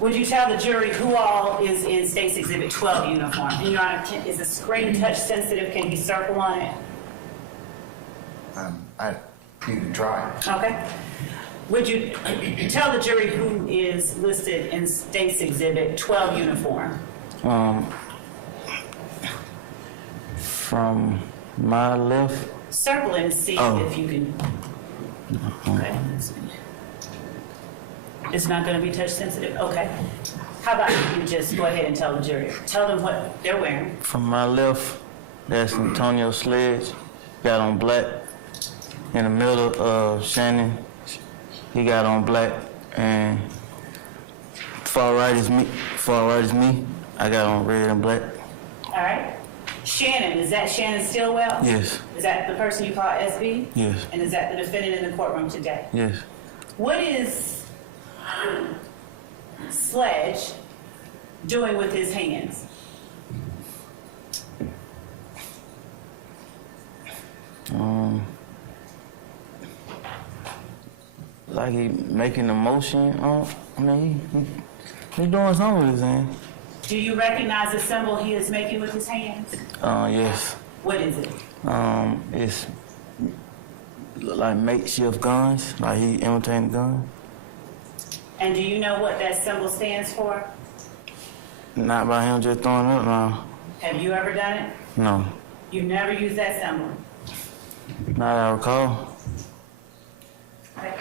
Would you tell the jury who all is in State's Exhibit 12 uniform? And Your Honor, is the screen touch sensitive? Can you circle on it? You can try. Okay. Would you tell the jury who is listed in State's Exhibit 12 uniform? From my left. Circle it and see if you can. Okay. It's not going to be touch sensitive? Okay. How about you just go ahead and tell the jury? Tell them what they're wearing. From my left, that's Antonio Sledge. Got on black. In the middle, Shannon, he got on black. And far right is me. I got on red and black. All right. Shannon, is that Shannon Stillwell? Yes. Is that the person you call SB? Yes. And is that the defendant in the courtroom today? Yes. What is Sledge doing with his hands? Like he making a motion. He doing something with his hand. Do you recognize the symbol he is making with his hands? Yes. What is it? It's like makeshift guns. Like he imitating guns. And do you know what that symbol stands for? Not by him just throwing it up now. Have you ever done it? No. You've never used that symbol? Not that I recall. Okay.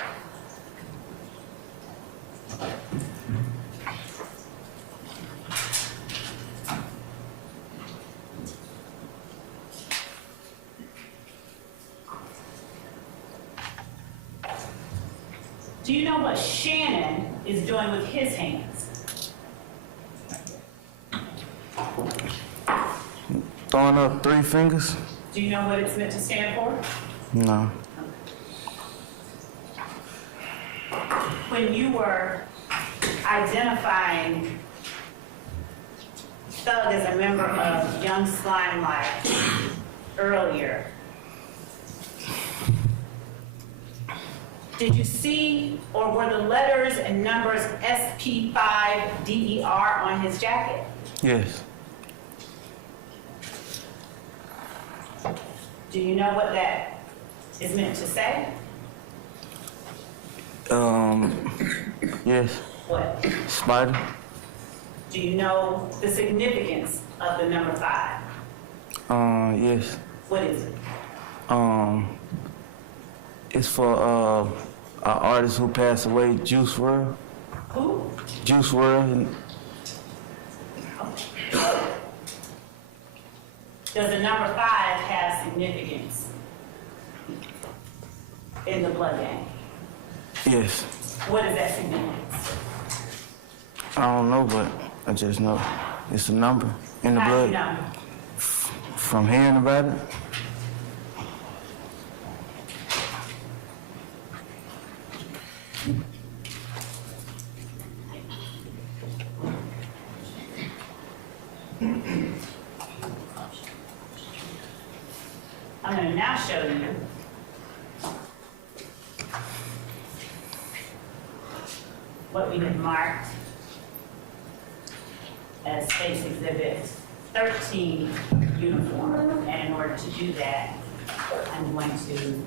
Do you know what Shannon is doing with his hands? Throwing up 3 fingers? Do you know what it's meant to stand for? No. When you were identifying Thug as a member of Young Slime Life earlier, did you see or were the letters and numbers SP5DER on his jacket? Yes. Do you know what that is meant to say? Yes. What? Spider? Do you know the significance of the number 5? Yes. What is it? It's for an artist who passed away, Juice WRLD. Who? Juice WRLD. Does the number 5 have significance in the blood gang? Yes. What is that significance? I don't know, but I just know it's a number in the How do you blood. know? From hearing about it. I'm going to now show you what we have marked as State's Exhibit 13 uniform. And in order to do that, I'm going to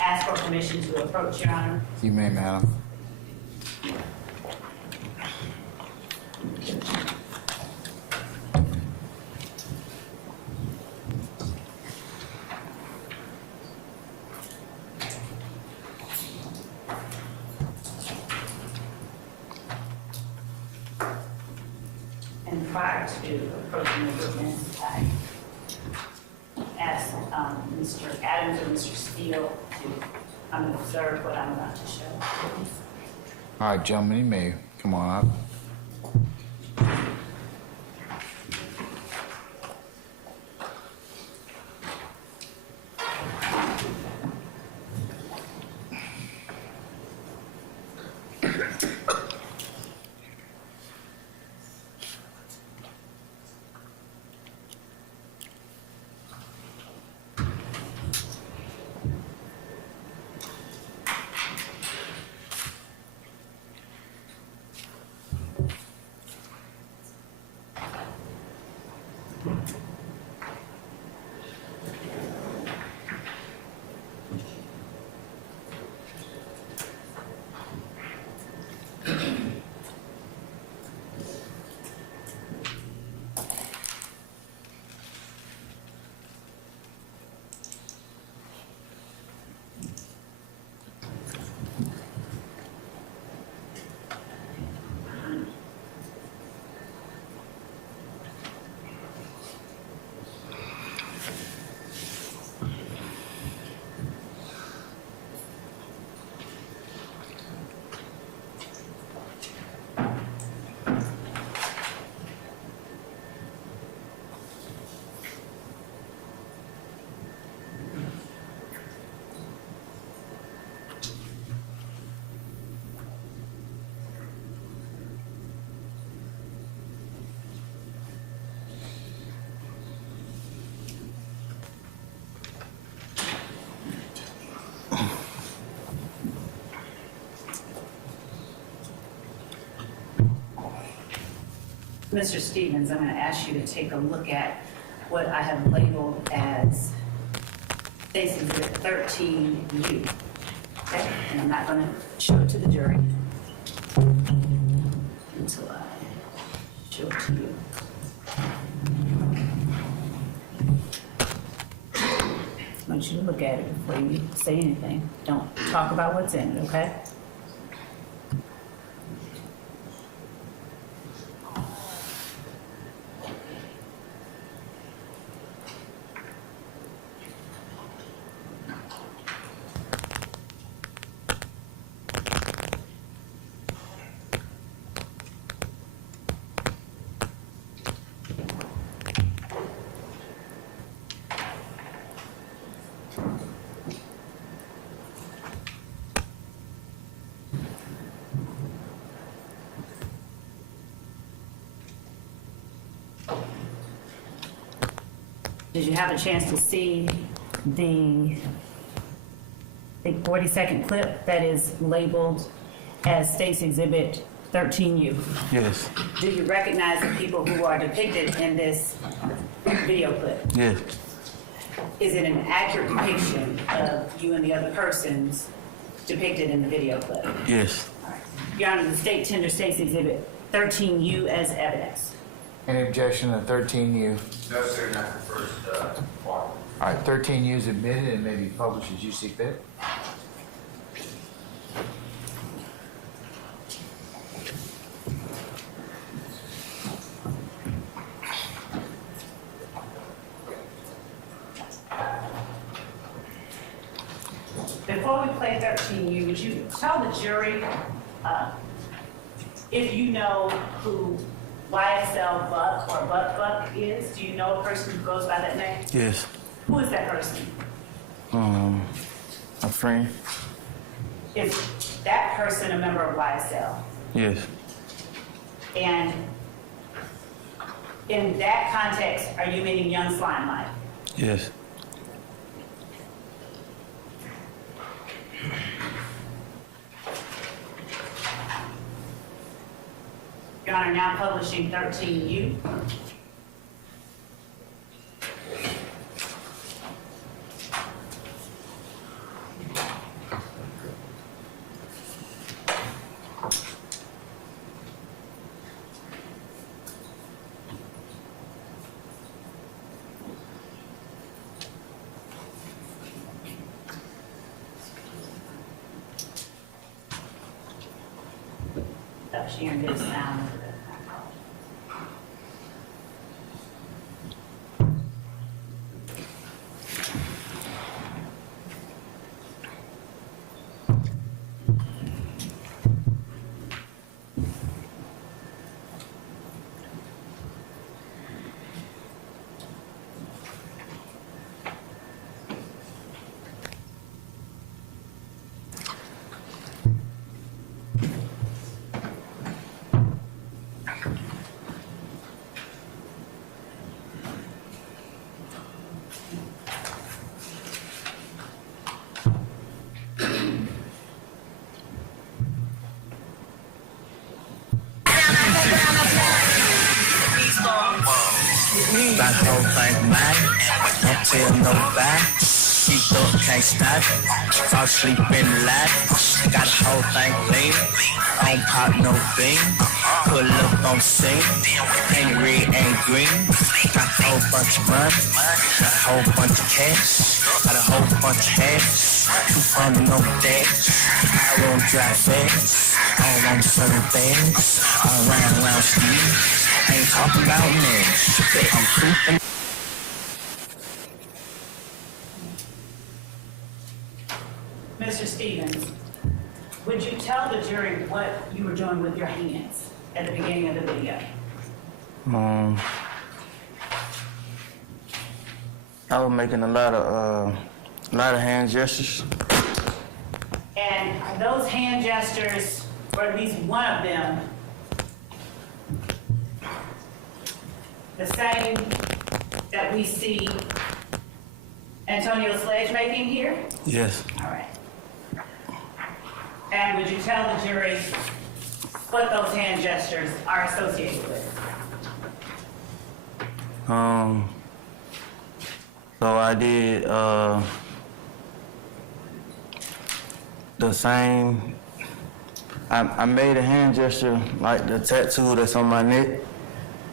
ask for permission to approach, Your Honor. You may, madam. prior to approaching the witness, I asked Mr. Adams or Mr. Steele to come and observe what I'm about to show. All right, gentlemen, you may come on up. Mr. Stephens, I'm going to ask you to take a look at what I have labeled as Stacy Exhibit 13U. Okay? And I'm not going to show it to the jury until I show it to you. I want you to look at it before you say anything. Don't talk about what's in it, okay? Did you have a chance to see the 40-second clip that is labeled as State's Exhibit 13U? Yes. Do you recognize the people who are depicted in this video clip? Yes. Is it an accurate depiction of you and the other persons depicted in the video clip? Yes. All right. Your Honor, the state tenders State's Exhibit 13U as evidence. Any objection to 13U? No, sir, not the first part. All right, 13U is admitted and may be published as you see fit. Before we play 13U, would you tell the jury if you know who YSL Buck or Buck is? Do you know a person who goes by that name? Yes. Who is that person? A friend. Is that person a member of YSL? Yes. And in that context, are you meaning Young Slime Life? Yes. Your Honor, now publishing 13U. Stop sharing this sound. Got the whole thing mine. Don't tell nobody. Keep up, can't stop. Fall asleep in the lab. Got the whole thing lean. I don't pop no bean. Pull up on scene. Ain't red, ain't green. Got a whole bunch of money. Got a whole bunch of cash. Got a whole bunch of habits. 200 no dash. I won't drive fast. I don't want certain things. I'm around Steve. I ain't talking about me. I'm creeping. Mr. Stephens, would you tell the jury what you were doing with your hands at the beginning of the video? I was making a lot of hand gestures. And are those hand gestures, or at least one of them, the same that we see Antonio Sledge making here? Yes. All right. And would you tell the jury what those hand gestures are associated with? So I did the same. I made a hand gesture like the tattoo that's on my neck,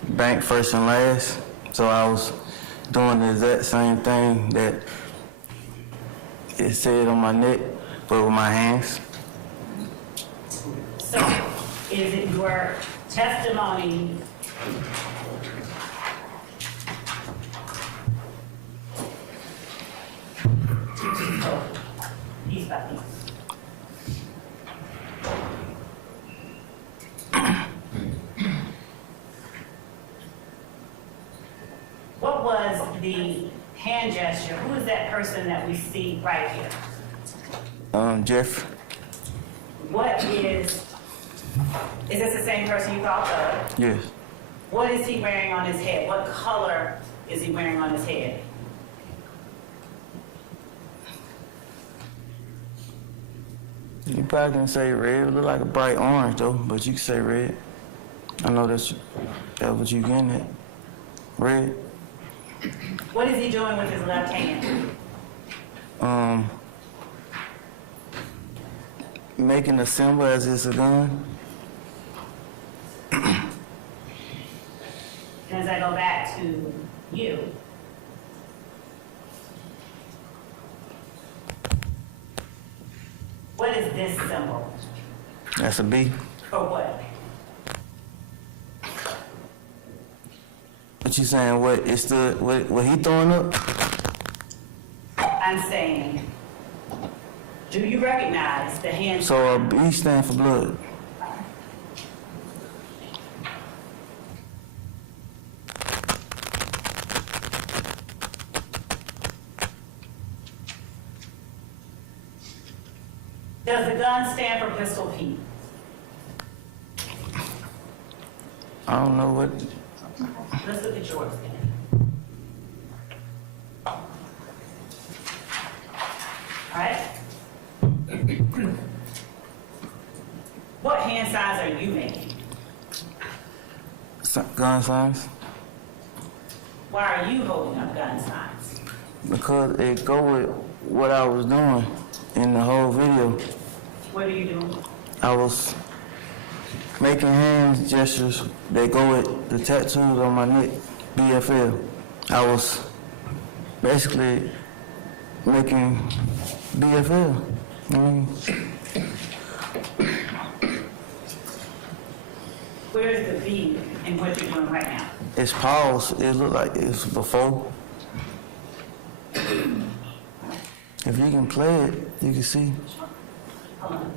bank first and last. So I was doing the exact same thing that it said on my neck, but with my hands. So is it your testimony piece by piece? What was the hand gesture? Who is that person that we see right here? Jeff. What is this the same person you thought of? Yes. What is he wearing on his head? What color is he wearing on his head? You probably can say red. It look like a bright orange though, but you can say red. I know that's what you getting at. Red. What is he doing with his left hand? Making a symbol as it's a gun. As I go back to you, what is this symbol? That's a B. For what? What you saying? What it's the what he throwing up? I'm saying, do you recognize the hand? So a B stand for blood. Does the gun stand for pistol Pete? I don't know what. Let's look at yours then. All right? What hand size are you making? Gun signs. Why are you holding up gun signs? Because it go with what I was doing in the whole video. What are you doing? I was making hand gestures that go with the tattoos on my neck, BFL. I was basically making BFL. Where's the B in what you're doing right now? It's paused. It looked like it's before. If you can play it, you can see. Hold on.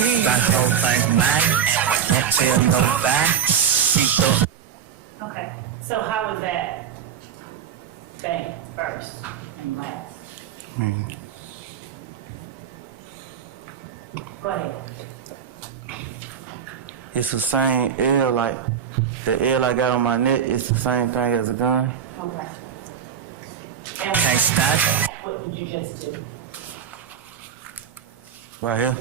Got the whole thing mad. Don't tell nobody. Keep the Okay, so how was that bang first and last? Go ahead. It's the same L, like the L I got on my neck. It's the same thing as a gun. Okay. And can't stop. what did you just do? Right here.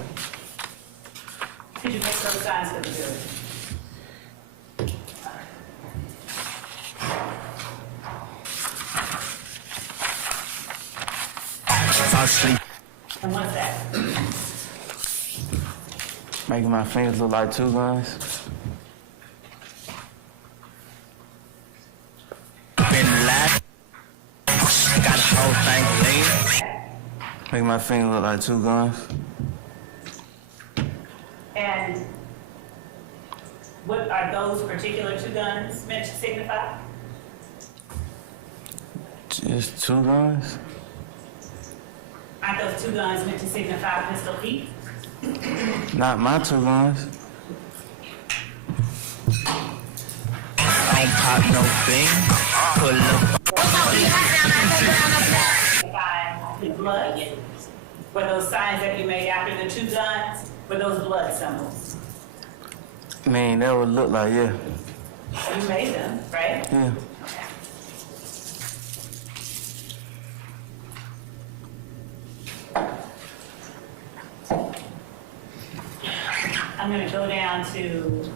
Could you make those signs for the jury? Fall asleep. And what's that? Making my fingers look like two guns. Been live. Got the whole thing lean. Making my fingers look like two guns. And what are those particular two guns meant to signify? Just two guns? Aren't those two guns meant to signify Pistol Pete? Not my two guns. I don't pop no bean. Pull up. Signify the blood. Were those signs that you made after the two guns, were those blood symbols? Man, that would look like, yeah. You made them, right? Yeah. I'm gonna go down to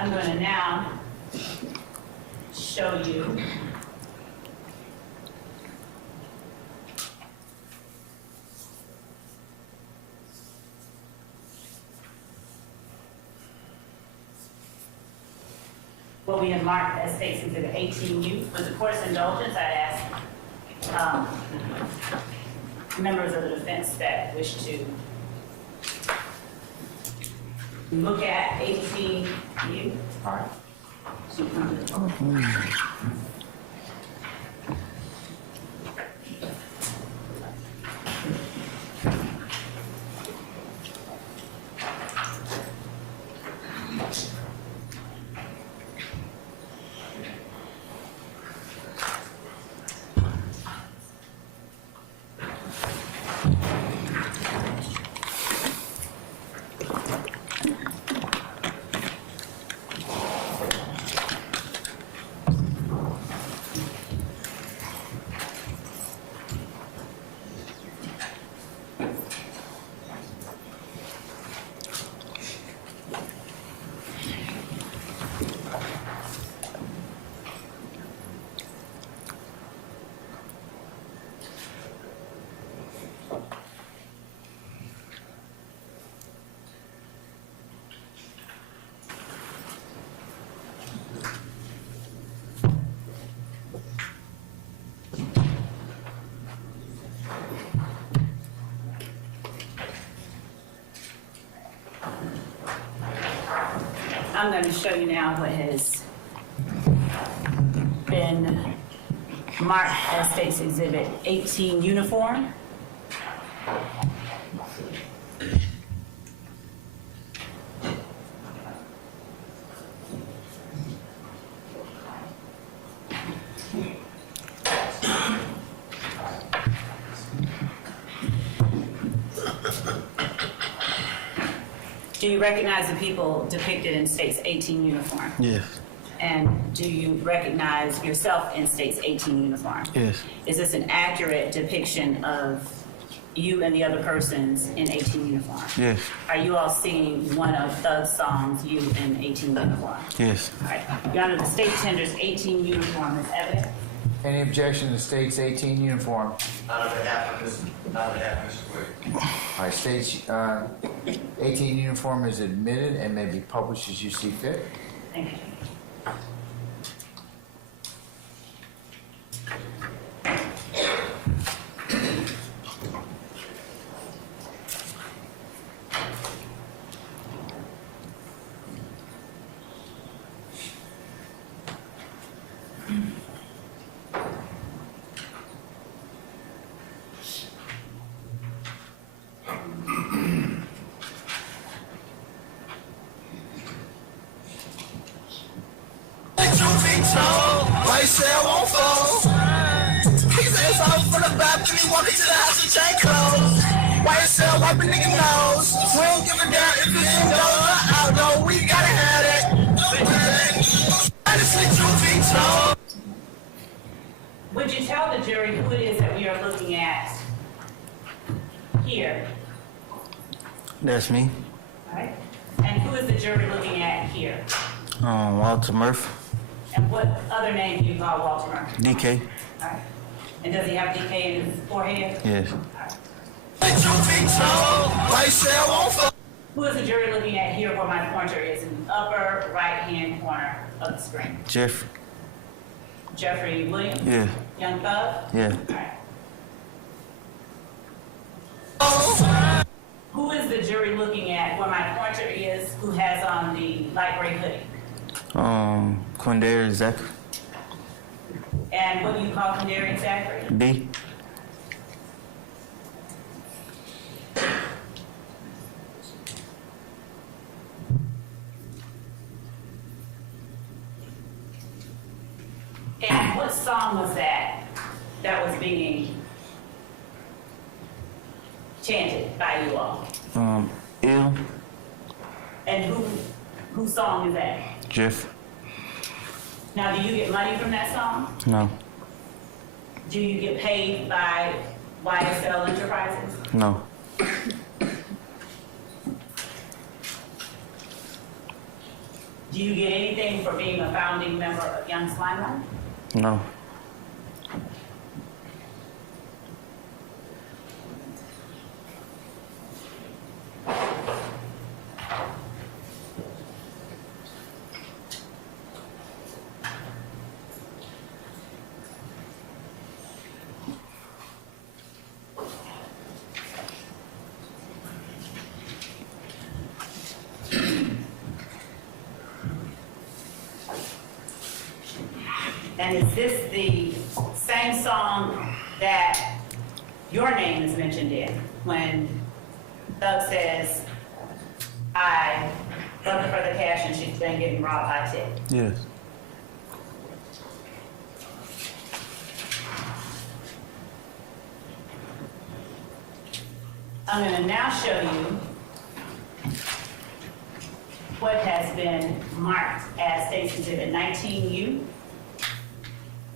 I'm going to now show you what we have marked as States Exhibit 18U. With the court's indulgence, I'd ask members of the defense that wish to look at 18U. To come to the podium. I'm going to show you now what has been marked as States Exhibit 18 uniform. Do you recognize the people depicted in States 18 uniform? Yes. And do you recognize yourself in States 18 uniform? Yes. Is this an accurate depiction of you and the other persons in 18 uniform? Yes. Are you all seeing one of Thug's songs, You in 18 uniform? Yes. All right. Your Honor, the state tender's 18 uniform is evident. Any objection to State's 18 uniform? Not on behalf of Mr. Quick. All right, State's 18 uniform is admitted and may be published as you see fit. Thank you. told. YSL won't fold. His ass off from the balcony, walking to the house with chain clothes. YSL wipe a nigga nose. We don't give a damn if it's indoor or outdoor. We gotta have that. Honestly, truth be told. Would you tell the jury who it is that we are looking at here? That's me. All right. And who is the jury looking at here? Walter Murphy. And what other name do you call Walter Murphy? DK. All right. And does he have DK in his forehead? Yes. Truth be told, YSL won't fold. Who is the jury looking at here where my pointer is in the upper right-hand corner of the screen? Jeff. Jeffrey Williams? Yeah. Young Thug? Yeah. All right. Who is the jury looking at where my pointer is who has on the light gray hoodie? Quindarius Zach. And what do you call Quindarius Zachary? B. And what song was that was being chanted by you all? Ill. And whose song is that? Jeff. Now, do you get money from that song? No. Do you get paid by YSL Enterprises? No. Do you get anything for being a founding member of Young Slimeline? No. And is this the same song that your name is mentioned in when Doug says, I love her for the cash and she's been getting robbed by Ted? Yes. I'm going to now show you what has been marked as State's Exhibit 19U.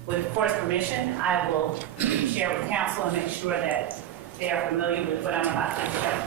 With court's permission, I will share with counsel and make sure that they are familiar with what I'm about to show.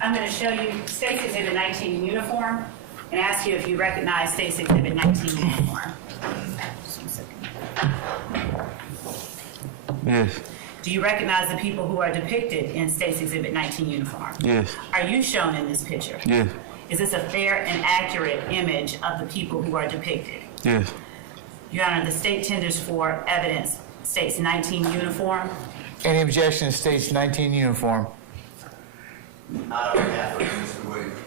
I'm going to show you State's Exhibit 19 uniform and ask you if you recognize State's Exhibit 19 uniform. Yes. Do you recognize the people who are depicted in State's Exhibit 19 uniform? Yes. Are you shown in this picture? Yes. Is this a fair and accurate image of the people who are depicted? Yes. Your Honor, the state tenders for evidence State's 19 uniform. Any objection to State's 19 uniform? Not on behalf of Mr. Williams.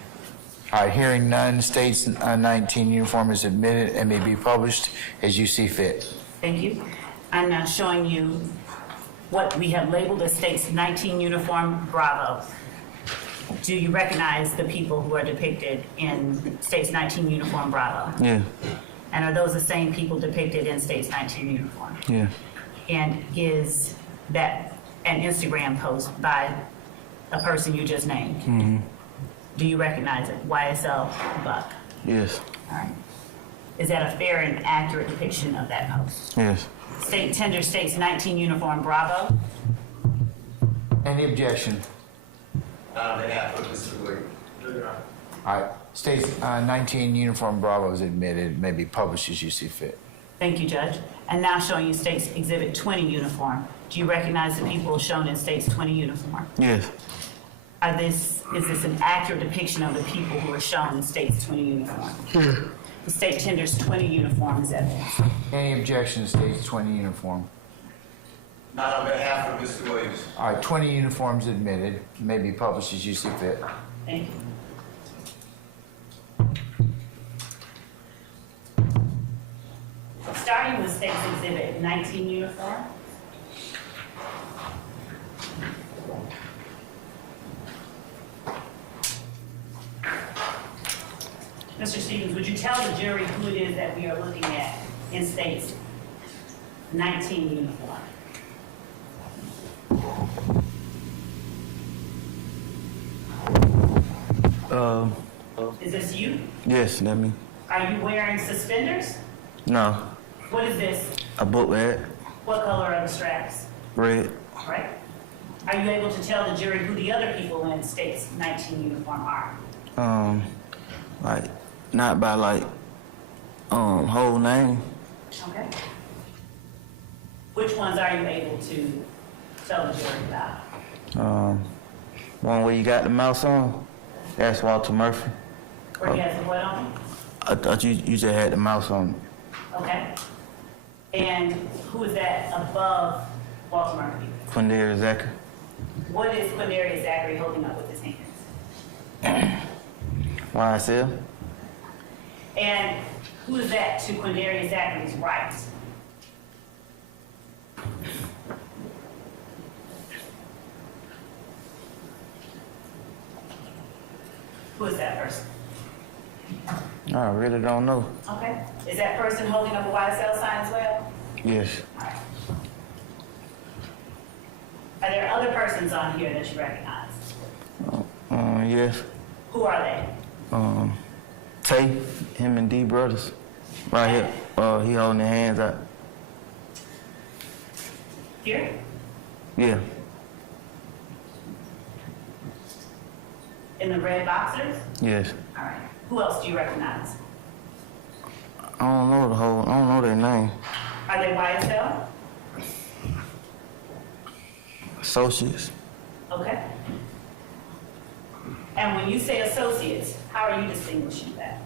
All right, hearing none, State's 19 uniform is admitted and may be published as you see fit. Thank you. I'm now showing you what we have labeled as State's 19 uniform Bravo. Do you recognize the people who are depicted in State's 19 uniform Bravo? Yeah. And are those the same people depicted in State's 19 uniform? Yeah. And is that an Instagram post by a person you just named? Mm-hmm. Do you recognize it? YSL Buck. Yes. All right. Is that a fair and accurate depiction of that post? Yes. State tender State's 19 uniform Bravo. Any objection? Not Not on behalf of Mr. Williams. No, Your Honor. All right, states 19 uniform Bravo is admitted, may be published as you see fit. Thank you, Judge. And now showing you State's Exhibit 20 uniform. Do you recognize the people shown in State's 20 uniform? Yes. Is this an accurate depiction of the people who are shown in State's 20 uniform? The state tenders 20 uniforms evidence. Any objection to states 20 uniform? Not on behalf of Mr. Williams. All right, 20 uniforms admitted, may be published as you see fit. Thank you. Starting with State's Exhibit 19 uniform. Mr. Stephens, would you tell the jury who it is that we are looking at in State's 19 uniform? Is this you? Yes, that me. Are you wearing suspenders? No. What is this? A book bag, What color are the straps? red. Right? Are you able to tell the jury who the other people in State's 19 uniform are? Like, not by like, whole name. Okay. Which ones are you able to tell the jury about? One where you got the mouse on, that's Walter Murphy. Where he has the what on? I thought you just had the mouse on. Okay. And who is that above Walter Murphy? Quindary Zachary. What is Quindarius Zachary holding up with his hands? YSL. And who is that to Quindarius Zachary's right? Who is that person? I really don't know. Okay. Is that person holding up a YSL sign as well? Yes. All right. Are there other persons on here that you recognize? Yes. Who are they? Tay, him and D brothers. Right here. He holding their hands out. Here? Yeah. In the red boxers? Yes. All right. Who else do you recognize? I don't know their name. Are they YSL? Associates. Okay. And when you say associates, how are you distinguishing that?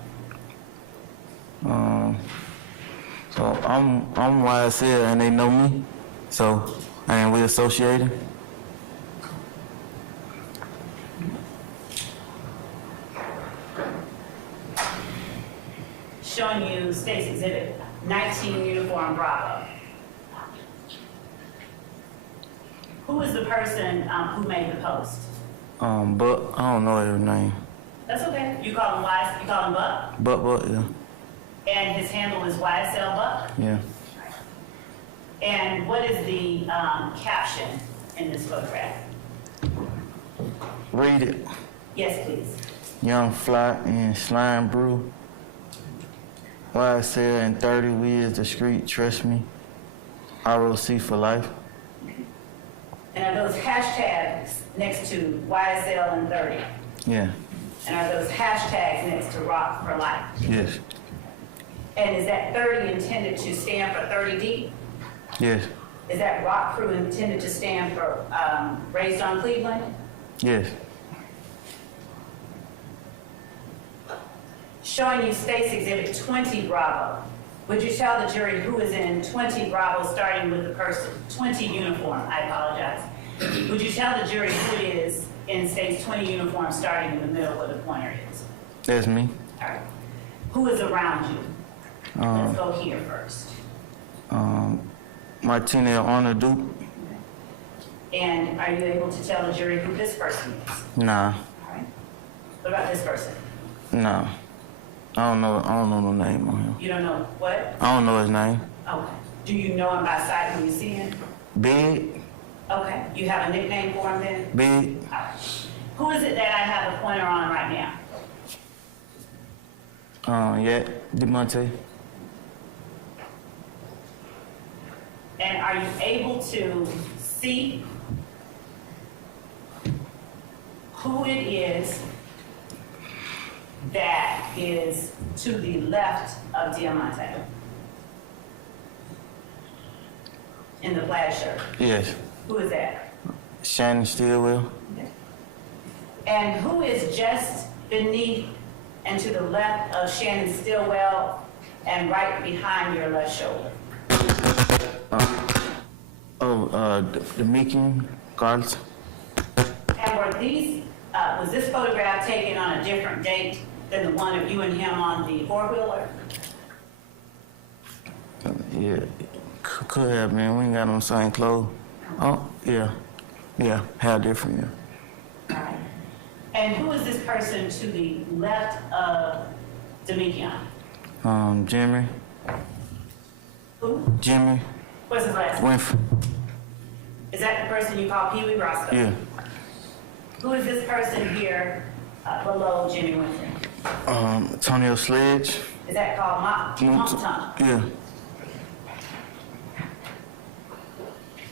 So I'm YSL and they know me. So, and we associated. Showing you State's Exhibit 19 uniform Bravo. Who is the person who made the post? But I don't know their name. That's okay. You call him you call him Buck? But yeah. And his handle is YSL Buck? Yeah. And what is the caption in this photograph? Read it. Yes, please. Young Fly and Slime Brew. YSL and 30, we is the street, trust me. ROC for life. And are those hashtags next to YSL and 30? Yeah. And are those hashtags next to Rock for Life? Yes. And is that 30 intended to stand for 30 Deep? Yes. Is that Rock Crew intended to stand for Raised on Cleveland? Yes. Showing you State's Exhibit 20 Bravo. Would you tell the jury who is in 20 Bravo, starting with the person, 20 uniform, I apologize. Would you tell the jury who it is in State's 20 uniform, starting in the middle where the pointer is? That's me. All right. Who is around you? Let's go here first. Martina Honor Duke. And are you able to tell the jury who this person is? Nah. All right. What about this person? Nah. I don't know no name on him. You don't know what? I don't know his name. Okay. Do you know him by sight when you see him? Big. Okay. You have a nickname for him then? Big. All right. Who is it that I have the pointer on right now? Yeah, DeMonte. And are you able to see who it is that is to the left of Diamante in the plaid shirt? Yes. Who is that? Shannon Stillwell. And who is just beneath and to the left of Shannon Stillwell and right behind your left shoulder? Dominican Carlos. And were these, was this photograph taken on a different date than the one of you and him on the four-wheeler? Yeah, could have been. We ain't got on the same clothes. Oh, yeah. Yeah, how different, yeah. All right. And who is this person to the left of Dominican? Jimmy. Who? Jimmy What's his last name? Winfrey. Is that the person you call Pee Wee Roscoe? Yeah. Who is this person here below Jimmy Winfrey? Antonio Sledge. Is that called Mop Tongue? Yeah.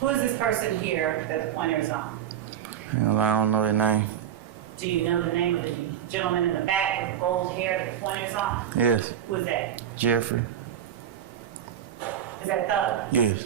Who is this person here that the pointer is on? Hell, I don't know their name. Do you know the name of the gentleman in the back with the gold hair that the pointer is on? Yes. Who is that? Jeffrey. Is that Thug? Yes.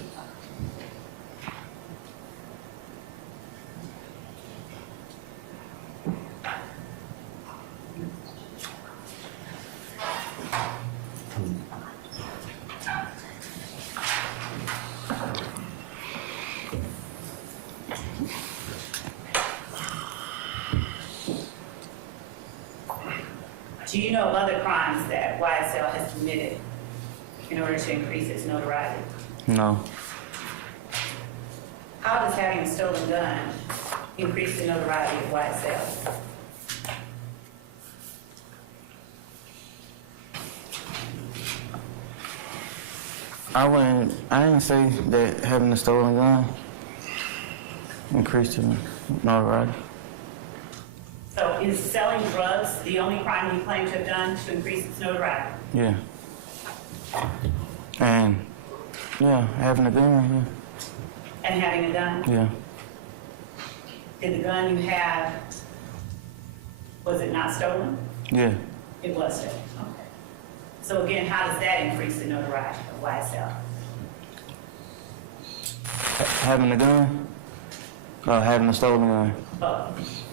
Do you know of other crimes that YSL has committed in order to increase its notoriety? No. How does having a stolen gun increase the notoriety of YSL? I didn't say that having a stolen gun increased the notoriety. So is selling drugs the only crime you claim to have done to increase its notoriety? Yeah. And, yeah, having a gun, And having a gun? yeah. Did the gun you had, was it not stolen? Yeah. It was stolen, okay. So again, how does that increase the notoriety of YSL? Having a gun? Or having a stolen gun? Both.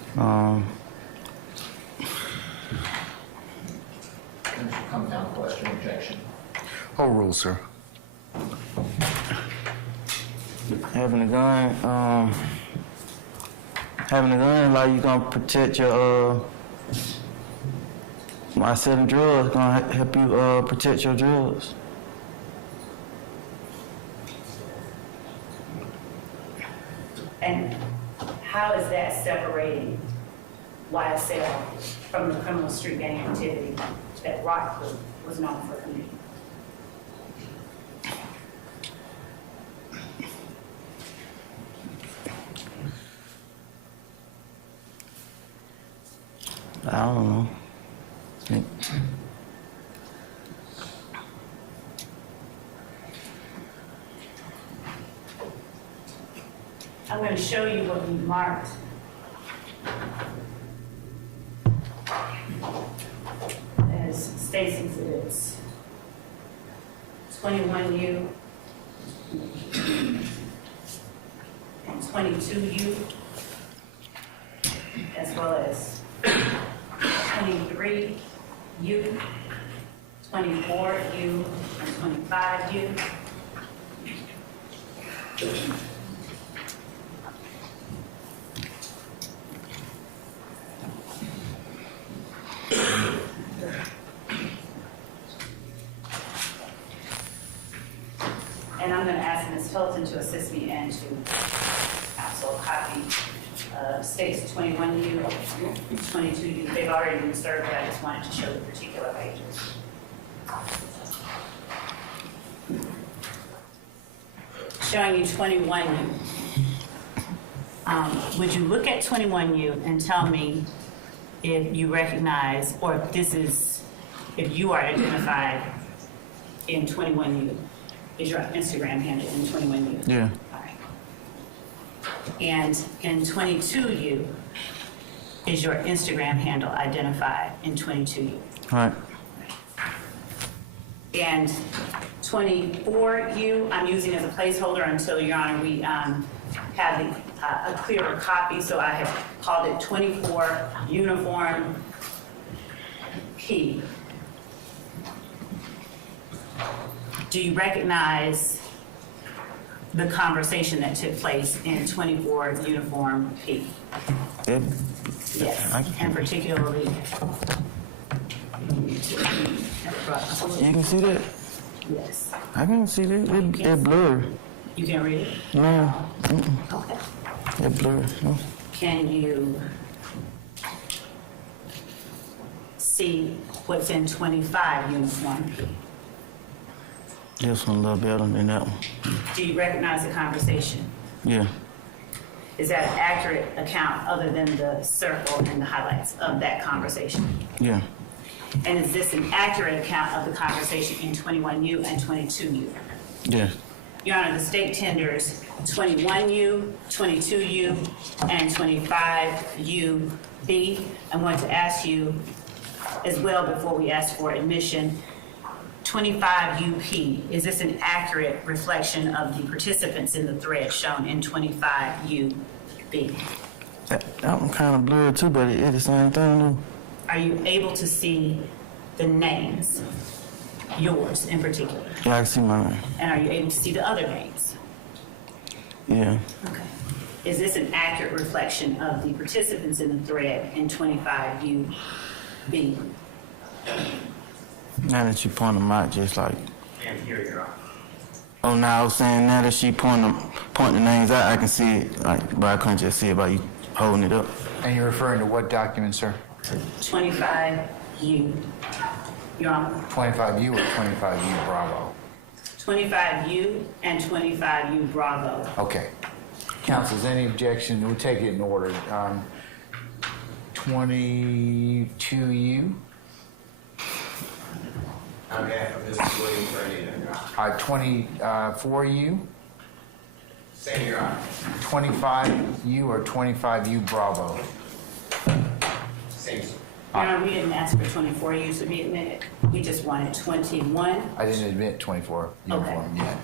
Compound question, objection. Whole rule, sir. Having a gun, like you gonna protect your, by selling drugs, gonna help you protect your drugs. And how is that separating YSL from the criminal street gang activity that Rockford was known for committing? I don't know. I'm going to show you what we marked as State's exhibits. 21U and 22U, as well as 23U, 24U, and 25U. And I'm going to ask Ms. Hilton to assist me and to also copy State's 21U, 22U. They've already been served, but I just wanted to show the particular pages. Showing you 21U. Would you look at 21U and tell me if you recognize, or if this is, if you are identified in 21U? Is your Instagram handle in 21U? Yeah. All right. And in 22U, is your Instagram handle identified in 22U? Right. And 24U, I'm using as a placeholder until, Your Honor, we have a clearer copy, so I have called it 24 Uniform P. Do you recognize the conversation that took place in 24 Uniform P? It, Yes, I- and particularly. you can see that? Yes, I can see that. It blurred. you can read it? No, Okay. it blurred. No. Can you see what's in 25 Uniform P? This one a little better than that one. Do you recognize the conversation? Yeah. Is that an accurate account other than the circle and the highlights of that conversation? Yeah. And is this an accurate account of the conversation in 21U and 22U? Yeah. Your Honor, the state tenders 21U, 22U, and 25UB. I'm going to ask you as well before we ask for admission, 25UP, is this an accurate reflection of the participants in the thread shown in 25UB? That one kind of blurred too, but it's the same thing though. Are you able to see the names, yours in particular? Yeah, I can see mine. And are you able to see the other names? Yeah. Okay. Is this an accurate reflection of the participants in the thread in 25UB? Now that you point them out, just like. And here, Your Honor. Oh, now I was saying now that she point the names out, I can see it, like, but I couldn't just see it by you holding it up. And you're referring to what document, sir? 25U, Your Honor. 25U or 25U Bravo? 25U and 25U Bravo. Okay. Council's any objection? We'll take it in order. 22U? On behalf of Mr. Williams, Your Honor. 24U? Same, Your Honor. 25U or 25U Bravo? Same, sir. Your Honor, we didn't ask for 24Us to be admitted. We just wanted 21. I didn't admit 24 uniform yet.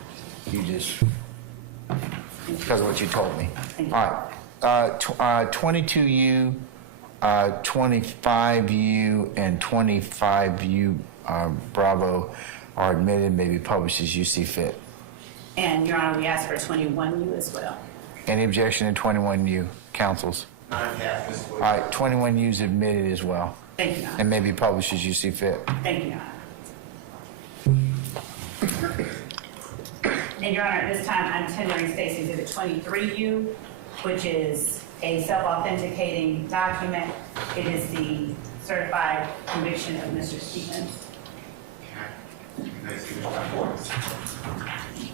You just, because of what you told me. Thank you. All right. 22U, 25U, and 25U Bravo are admitted, may be published as you see fit. And Your Honor, we asked for 21U as well. Any objection to 21U, councils? On behalf of Mr. All Williams. right, 21U is admitted as well, Thank you, Your Honor. and may be published as you see fit. Thank you, Your Honor. And Your Honor, at this time, I'm tendering State's Exhibit 23U, which is a self-authenticating document. It is the certified conviction of Mr. Stephens. Nice to meet you.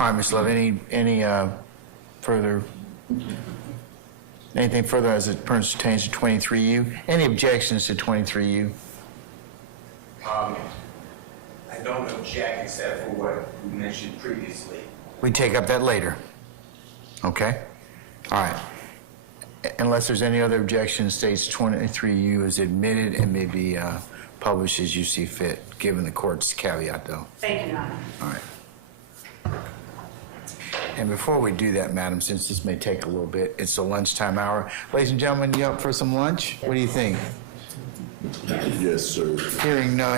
All right, Ms. Love, any further, anything further as it pertains to 23U? Any objections to 23U? I don't object except for what you mentioned previously. We take up that later. Okay? All right. Unless there's any other objection, states 23U is admitted and may be published as you see fit, given the court's caveat, though. Thank you, Your Honor. All right. And before we do that, madam, since this may take a little bit, it's the lunchtime hour. Ladies and gentlemen, you up for some lunch? What do you think? Yes, sir. Hearing no